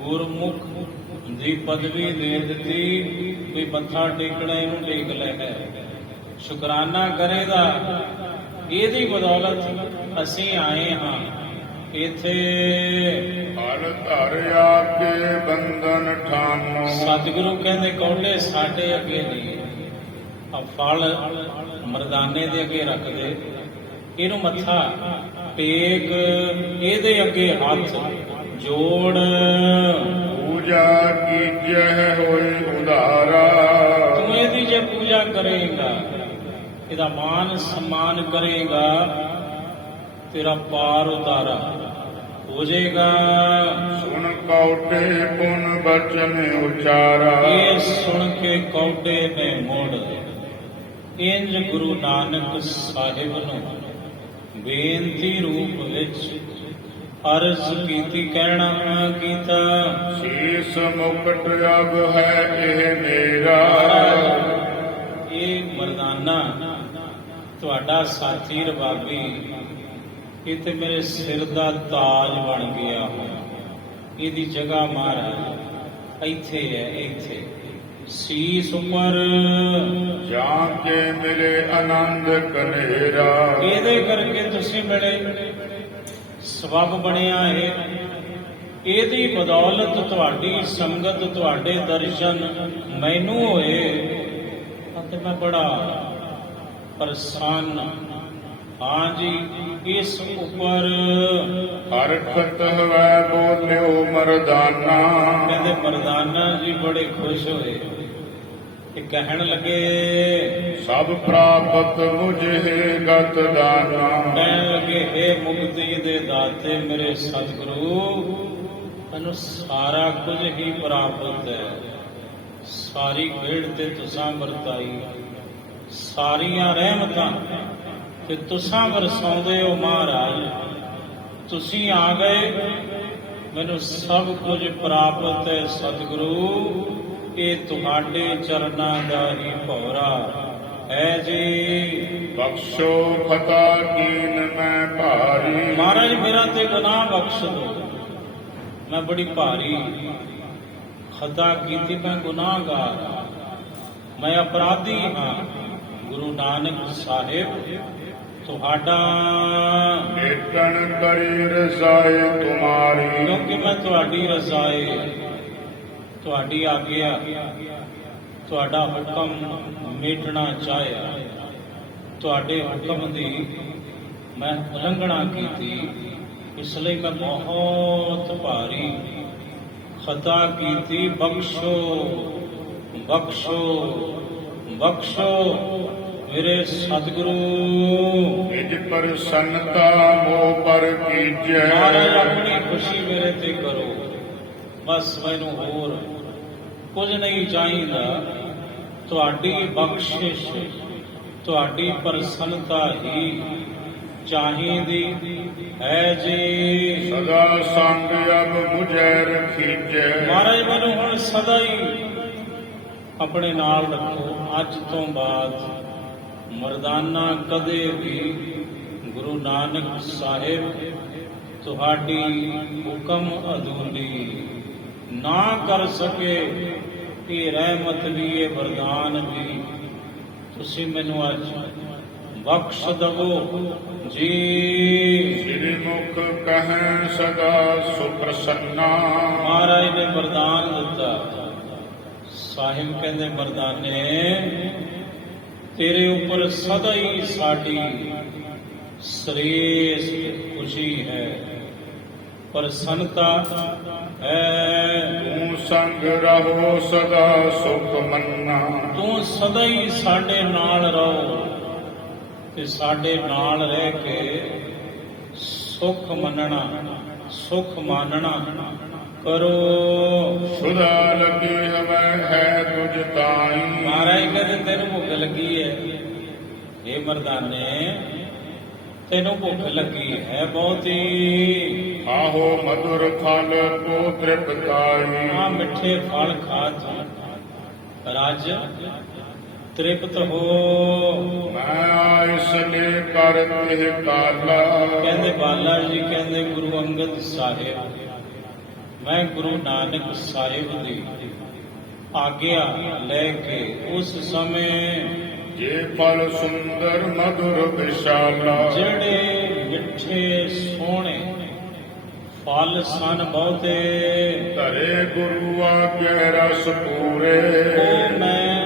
ਗੁਰਮੁਖ ਦੀ ਪਦਵੀ ਦੇ ਦਿੱਤੀ, ਵੀ ਮੱਥਾ ਟੇਕਣਾ ਇਹਨੂੰ ਟੇਕ ਲੈ ਹੈ, ਸ਼ੁਕਰਾਨਾ ਕਰੇਗਾ। ਇਹਦੀ ਬਦੌਲਤ ਅਸੀਂ ਆਏ ਹਾਂ ਇੱਥੇ। ਹਰ ਧਰ ਆਕੇ ਬੰਧਨ ਠਾਨੋ। ਸਤਿਗੁਰੂ ਕਹਿੰਦੇ ਕੌਡੇ ਸਾਡੇ ਅੱਗੇ ਨਹੀਂ, ਆ ਫਲ ਮਰਦਾਨੇ ਦੇ ਅੱਗੇ ਰੱਖ ਦੇ, ਇਹਨੂੰ ਮੱਥਾ ਟੇਕ, ਇਹਦੇ ਅੱਗੇ ਹੱਥ ਜੋੜ। ਪੂਜਾ ਕੀਜੈ ਹੋਏ ਉਧਾਰਾ। ਤੂੰ ਇਹਦੀ ਜੇ ਪੂਜਾ ਕਰੇਗਾ, ਇਹਦਾ ਮਾਨ ਸਨਮਾਨ ਕਰੇਗਾ, ਤੇਰਾ ਪਾਰ ਉਤਾਰਾ ਹੋ ਜਾਏਗਾ। ਸੁਣ ਕੌਟੇ ਪੁਨ ਬਚਨ ਉਚਾਰਾ। ਇਹ ਸੁਣ ਕੇ ਕੌਡੇ ਨੇ ਮੁੜ ਇੰਜ ਗੁਰੂ ਨਾਨਕ ਸਾਹਿਬ ਨੂੰ ਬੇਨਤੀ ਰੂਪ ਵਿੱਚ ਅਰਜ਼ ਕੀਤੀ, ਕਹਿਣਾ ਕੀਤਾ, ਸੀਸ ਮੁਕਟ ਅਬ ਹੈ ਇਹ ਮੇਰਾ। ਇਹ ਮਰਦਾਨਾ ਤੁਹਾਡਾ ਸਾਥੀ ਰਬਾਬੀ, ਇਹ ਤੇ ਮੇਰੇ ਸਿਰ ਦਾ ਤਾਜ ਬਣ ਗਿਆ। ਇਹਦੀ ਜਗ੍ਹਾ ਮਹਾਰਾਜ ਇੱਥੇ ਹੈ, ਇੱਥੇ ਸੀਸ ਉੱਪਰ। ਜਾਂ ਕੇ ਮਿਲੇ ਆਨੰਦ ਕਨੇਰਾ। ਇਹਦੇ ਕਰਕੇ ਤੁਸੀਂ ਮਿਲੇ, ਸਬਬ ਬਣਿਆ ਹੈ। ਇਹਦੀ ਬਦੌਲਤ ਤੁਹਾਡੀ ਸੰਗਤ, ਤੁਹਾਡੇ ਦਰਸ਼ਨ ਮੈਨੂੰ ਹੋਏ, ਅਤੇ ਮੈਂ ਬੜਾ ਪ੍ਰਸੰਨ ਹਾਂ ਜੀ ਇਸ ਉੱਪਰ ਹਰਖਤ ਹਵੈ ਬੋਲਿਓ ਮਰਦਾਨਾ। ਕਹਿੰਦੇ ਮਰਦਾਨਾ ਜੀ ਬੜੇ ਖੁਸ਼ ਹੋਏ ਤੇ ਕਹਿਣ ਲੱਗੇ ਸਭ ਪ੍ਰਾਪਤ ਮੁਝੇ ਗਤ ਦਾਨਾ। ਕਹਿਣ ਲੱਗੇ हे ਮੁਕਤੀ ਦੇ ਦਾਤੇ ਮੇਰੇ ਸਤਿਗੁਰੂ ਤੈਨੂੰ ਸਾਰਾ ਕੁਝ ਹੀ ਪ੍ਰਾਪਤ ਹੈ। ਸਾਰੀ ਖੇਡ ਤੇ ਤੁਸਾਂ ਵਰਤਾਈ, ਸਾਰੀਆਂ ਰਹਿਮਤਾਂ ਤੇ ਤੁਸਾਂ ਵਰਸਾਉਂਦੇ ਹੋ ਮਹਾਰਾਜ। ਤੁਸੀਂ ਆ ਗਏ, ਮੈਨੂੰ ਸਭ ਕੁਝ ਪ੍ਰਾਪਤ ਹੈ ਸਤਿਗੁਰੂ। ਇਹ ਤੁਹਾਡੇ ਚਰਨਾਂ ਦਾ ਹੀ ਭੌਰਾ ਹੈ ਜੀ। ਬਖਸ਼ੋ ਖਤਾ ਕੀਨ ਮੈਂ ਭਾਰੀ। ਮਹਾਰਾਜ ਮੇਰਾ ਤੇ ਗੁਨਾਹ ਬਖਸ਼ ਦਿਓ, ਮੈਂ ਬੜੀ ਭਾਰੀ ਖਤਾ ਕੀਤੀ, ਮੈਂ ਗੁਨਾਹਗਾਰ ਹਾਂ, ਮੈਂ ਅਪਰਾਧੀ ਹਾਂ। ਗੁਰੂ ਨਾਨਕ ਸਾਹਿਬ ਤੁਹਾਡਾ ਏਕਣ ਕਰੀ ਰਸਾਏ ਤੁਮਾਰੀ। ਕਿਉਂਕਿ ਮੈਂ ਤੁਹਾਡੀ ਰਜ਼ਾਏ, ਤੁਹਾਡੀ ਆਗਿਆ, ਤੁਹਾਡਾ ਹੁਕਮ ਮੇਟਣਾ ਚਾਹਿਆ, ਤੁਹਾਡੇ ਹੁਕਮ ਦੀ ਮੈਂ ਉਲੰਘਣਾ ਕੀਤੀ, ਇਸ ਲਈ ਮੈਂ ਬਹੁਤ ਭਾਰੀ ਖਤਾ ਕੀਤੀ। ਬਖਸ਼ੋ ਬਖਸ਼ੋ ਬਖਸ਼ੋ ਮੇਰੇ ਸਤਿਗੁਰੂ। ਨਿਜ ਪ੍ਰਸੰਨਤਾ ਮੋਹ ਪਰ ਕੀਜੈ। ਮਹਾਰਾਜ ਆਪਣੀ ਖੁਸ਼ੀ ਮੇਰੇ ਤੇ ਕਰੋ, ਬਸ ਮੈਨੂੰ ਹੋਰ ਕੁਝ ਨਹੀਂ ਚਾਹੀਦਾ। ਤੁਹਾਡੀ ਬਖਸ਼ਿਸ਼, ਤੁਹਾਡੀ ਪ੍ਰਸੰਨਤਾ ਹੀ ਚਾਹੀਦੀ ਹੈ ਜੀ। ਸਦਾ ਸੰਗ ਅਬ ਮੁਝੈ ਰਖੀਜੈ। ਮਹਾਰਾਜ ਮੈਨੂੰ ਹੁਣ ਸਦਾ ਹੀ ਆਪਣੇ ਨਾਲ ਰੱਖੋ। ਅੱਜ ਤੋਂ ਬਾਅਦ ਮਰਦਾਨਾ ਕਦੇ ਵੀ ਗੁਰੂ ਨਾਨਕ ਸਾਹਿਬ ਤੁਹਾਡੀ ਹੁਕਮ ਅਧੂਰੀ ਨਾ ਕਰ ਸਕੇ। ਇਹ ਰਹਿਮਤ ਵੀ, ਇਹ ਵਰਦਾਨ ਵੀ ਤੁਸੀਂ ਮੈਨੂੰ ਅੱਜ ਬਖਸ਼ ਦਵੋ ਜੀ। ਸ੍ਰੀ ਮੁਖ ਕਹਿ ਸਦਾ ਸੁਪ੍ਰਸੰਨਾ। ਮਹਾਰਾਜ ਨੇ ਵਰਦਾਨ ਦਿੱਤਾ। ਸਾਹਿਬ ਕਹਿੰਦੇ ਮਰਦਾਨੇ ਤੇਰੇ ਉੱਪਰ ਸਦਾ ਹੀ ਸਾਡੀ ਸ੍ਰੇਸ਼ਟ ਖੁਸ਼ੀ ਹੈ, ਪ੍ਰਸੰਨਤਾ ਹੈ। ਤੂੰ ਸੰਗ ਰਹੋ ਸਦਾ ਸੁਖ ਮੰਨਾ। ਤੂੰ ਸਦਾ ਹੀ ਸਾਡੇ ਨਾਲ ਰਹੋ ਤੇ ਸਾਡੇ ਨਾਲ ਰਹਿ ਕੇ ਸੁਖ ਮੰਨਣਾ, ਸੁਖ ਮਾਨਣਾ ਕਰੋ। ਸੁਦਾ ਲੱਗੀ ਹਮੈ ਹੈ ਤੁਝ ਤਾਈ। ਮਹਾਰਾਜ ਕਹਿੰਦੇ ਤੈਨੂੰ ਭੁੱਖ ਲੱਗੀ ਹੈ, ਇਹ ਮਰਦਾਨੇ ਤੈਨੂੰ ਭੁੱਖ ਲੱਗੀ ਹੈ ਬਹੁਤੀ। ਆਹੋ ਮధుਰ ਫਲ ਕੋ ਤ੍ਰਿਪਤਾਈ। ਆ ਮਿੱਠੇ ਫਲ ਖਾ ਤੂੰ ਰਾਜ ਤ੍ਰਿਪਤ ਹੋ। ਮੈਂ ਆਇਸ ਨੇ ਕਰ ਤਿਹ ਕਾਲਾ। ਕਹਿੰਦੇ ਬਾਲਾ ਜੀ ਕਹਿੰਦੇ ਗੁਰੂ ਅੰਗਦ ਸਾਹਿਬ, ਮੈਂ ਗੁਰੂ ਨਾਨਕ ਸਾਹਿਬ ਦੀ ਆਗਿਆ ਲੈ ਕੇ ਉਸ ਸਮੇਂ ਜੇ ਫਲ ਸੁੰਦਰ ਮధుਰ ਵਿਸ਼ਾਲਾ। ਜਿਹੜੇ ਮਿੱਠੇ ਸੋਹਣੇ ਫਲ ਸਨ ਬਹੁਤੇ, ਧਰੇ ਗੁਰੂ ਆਗੇ ਰਸ ਪੂਰੇ। ਉਹ ਮੈਂ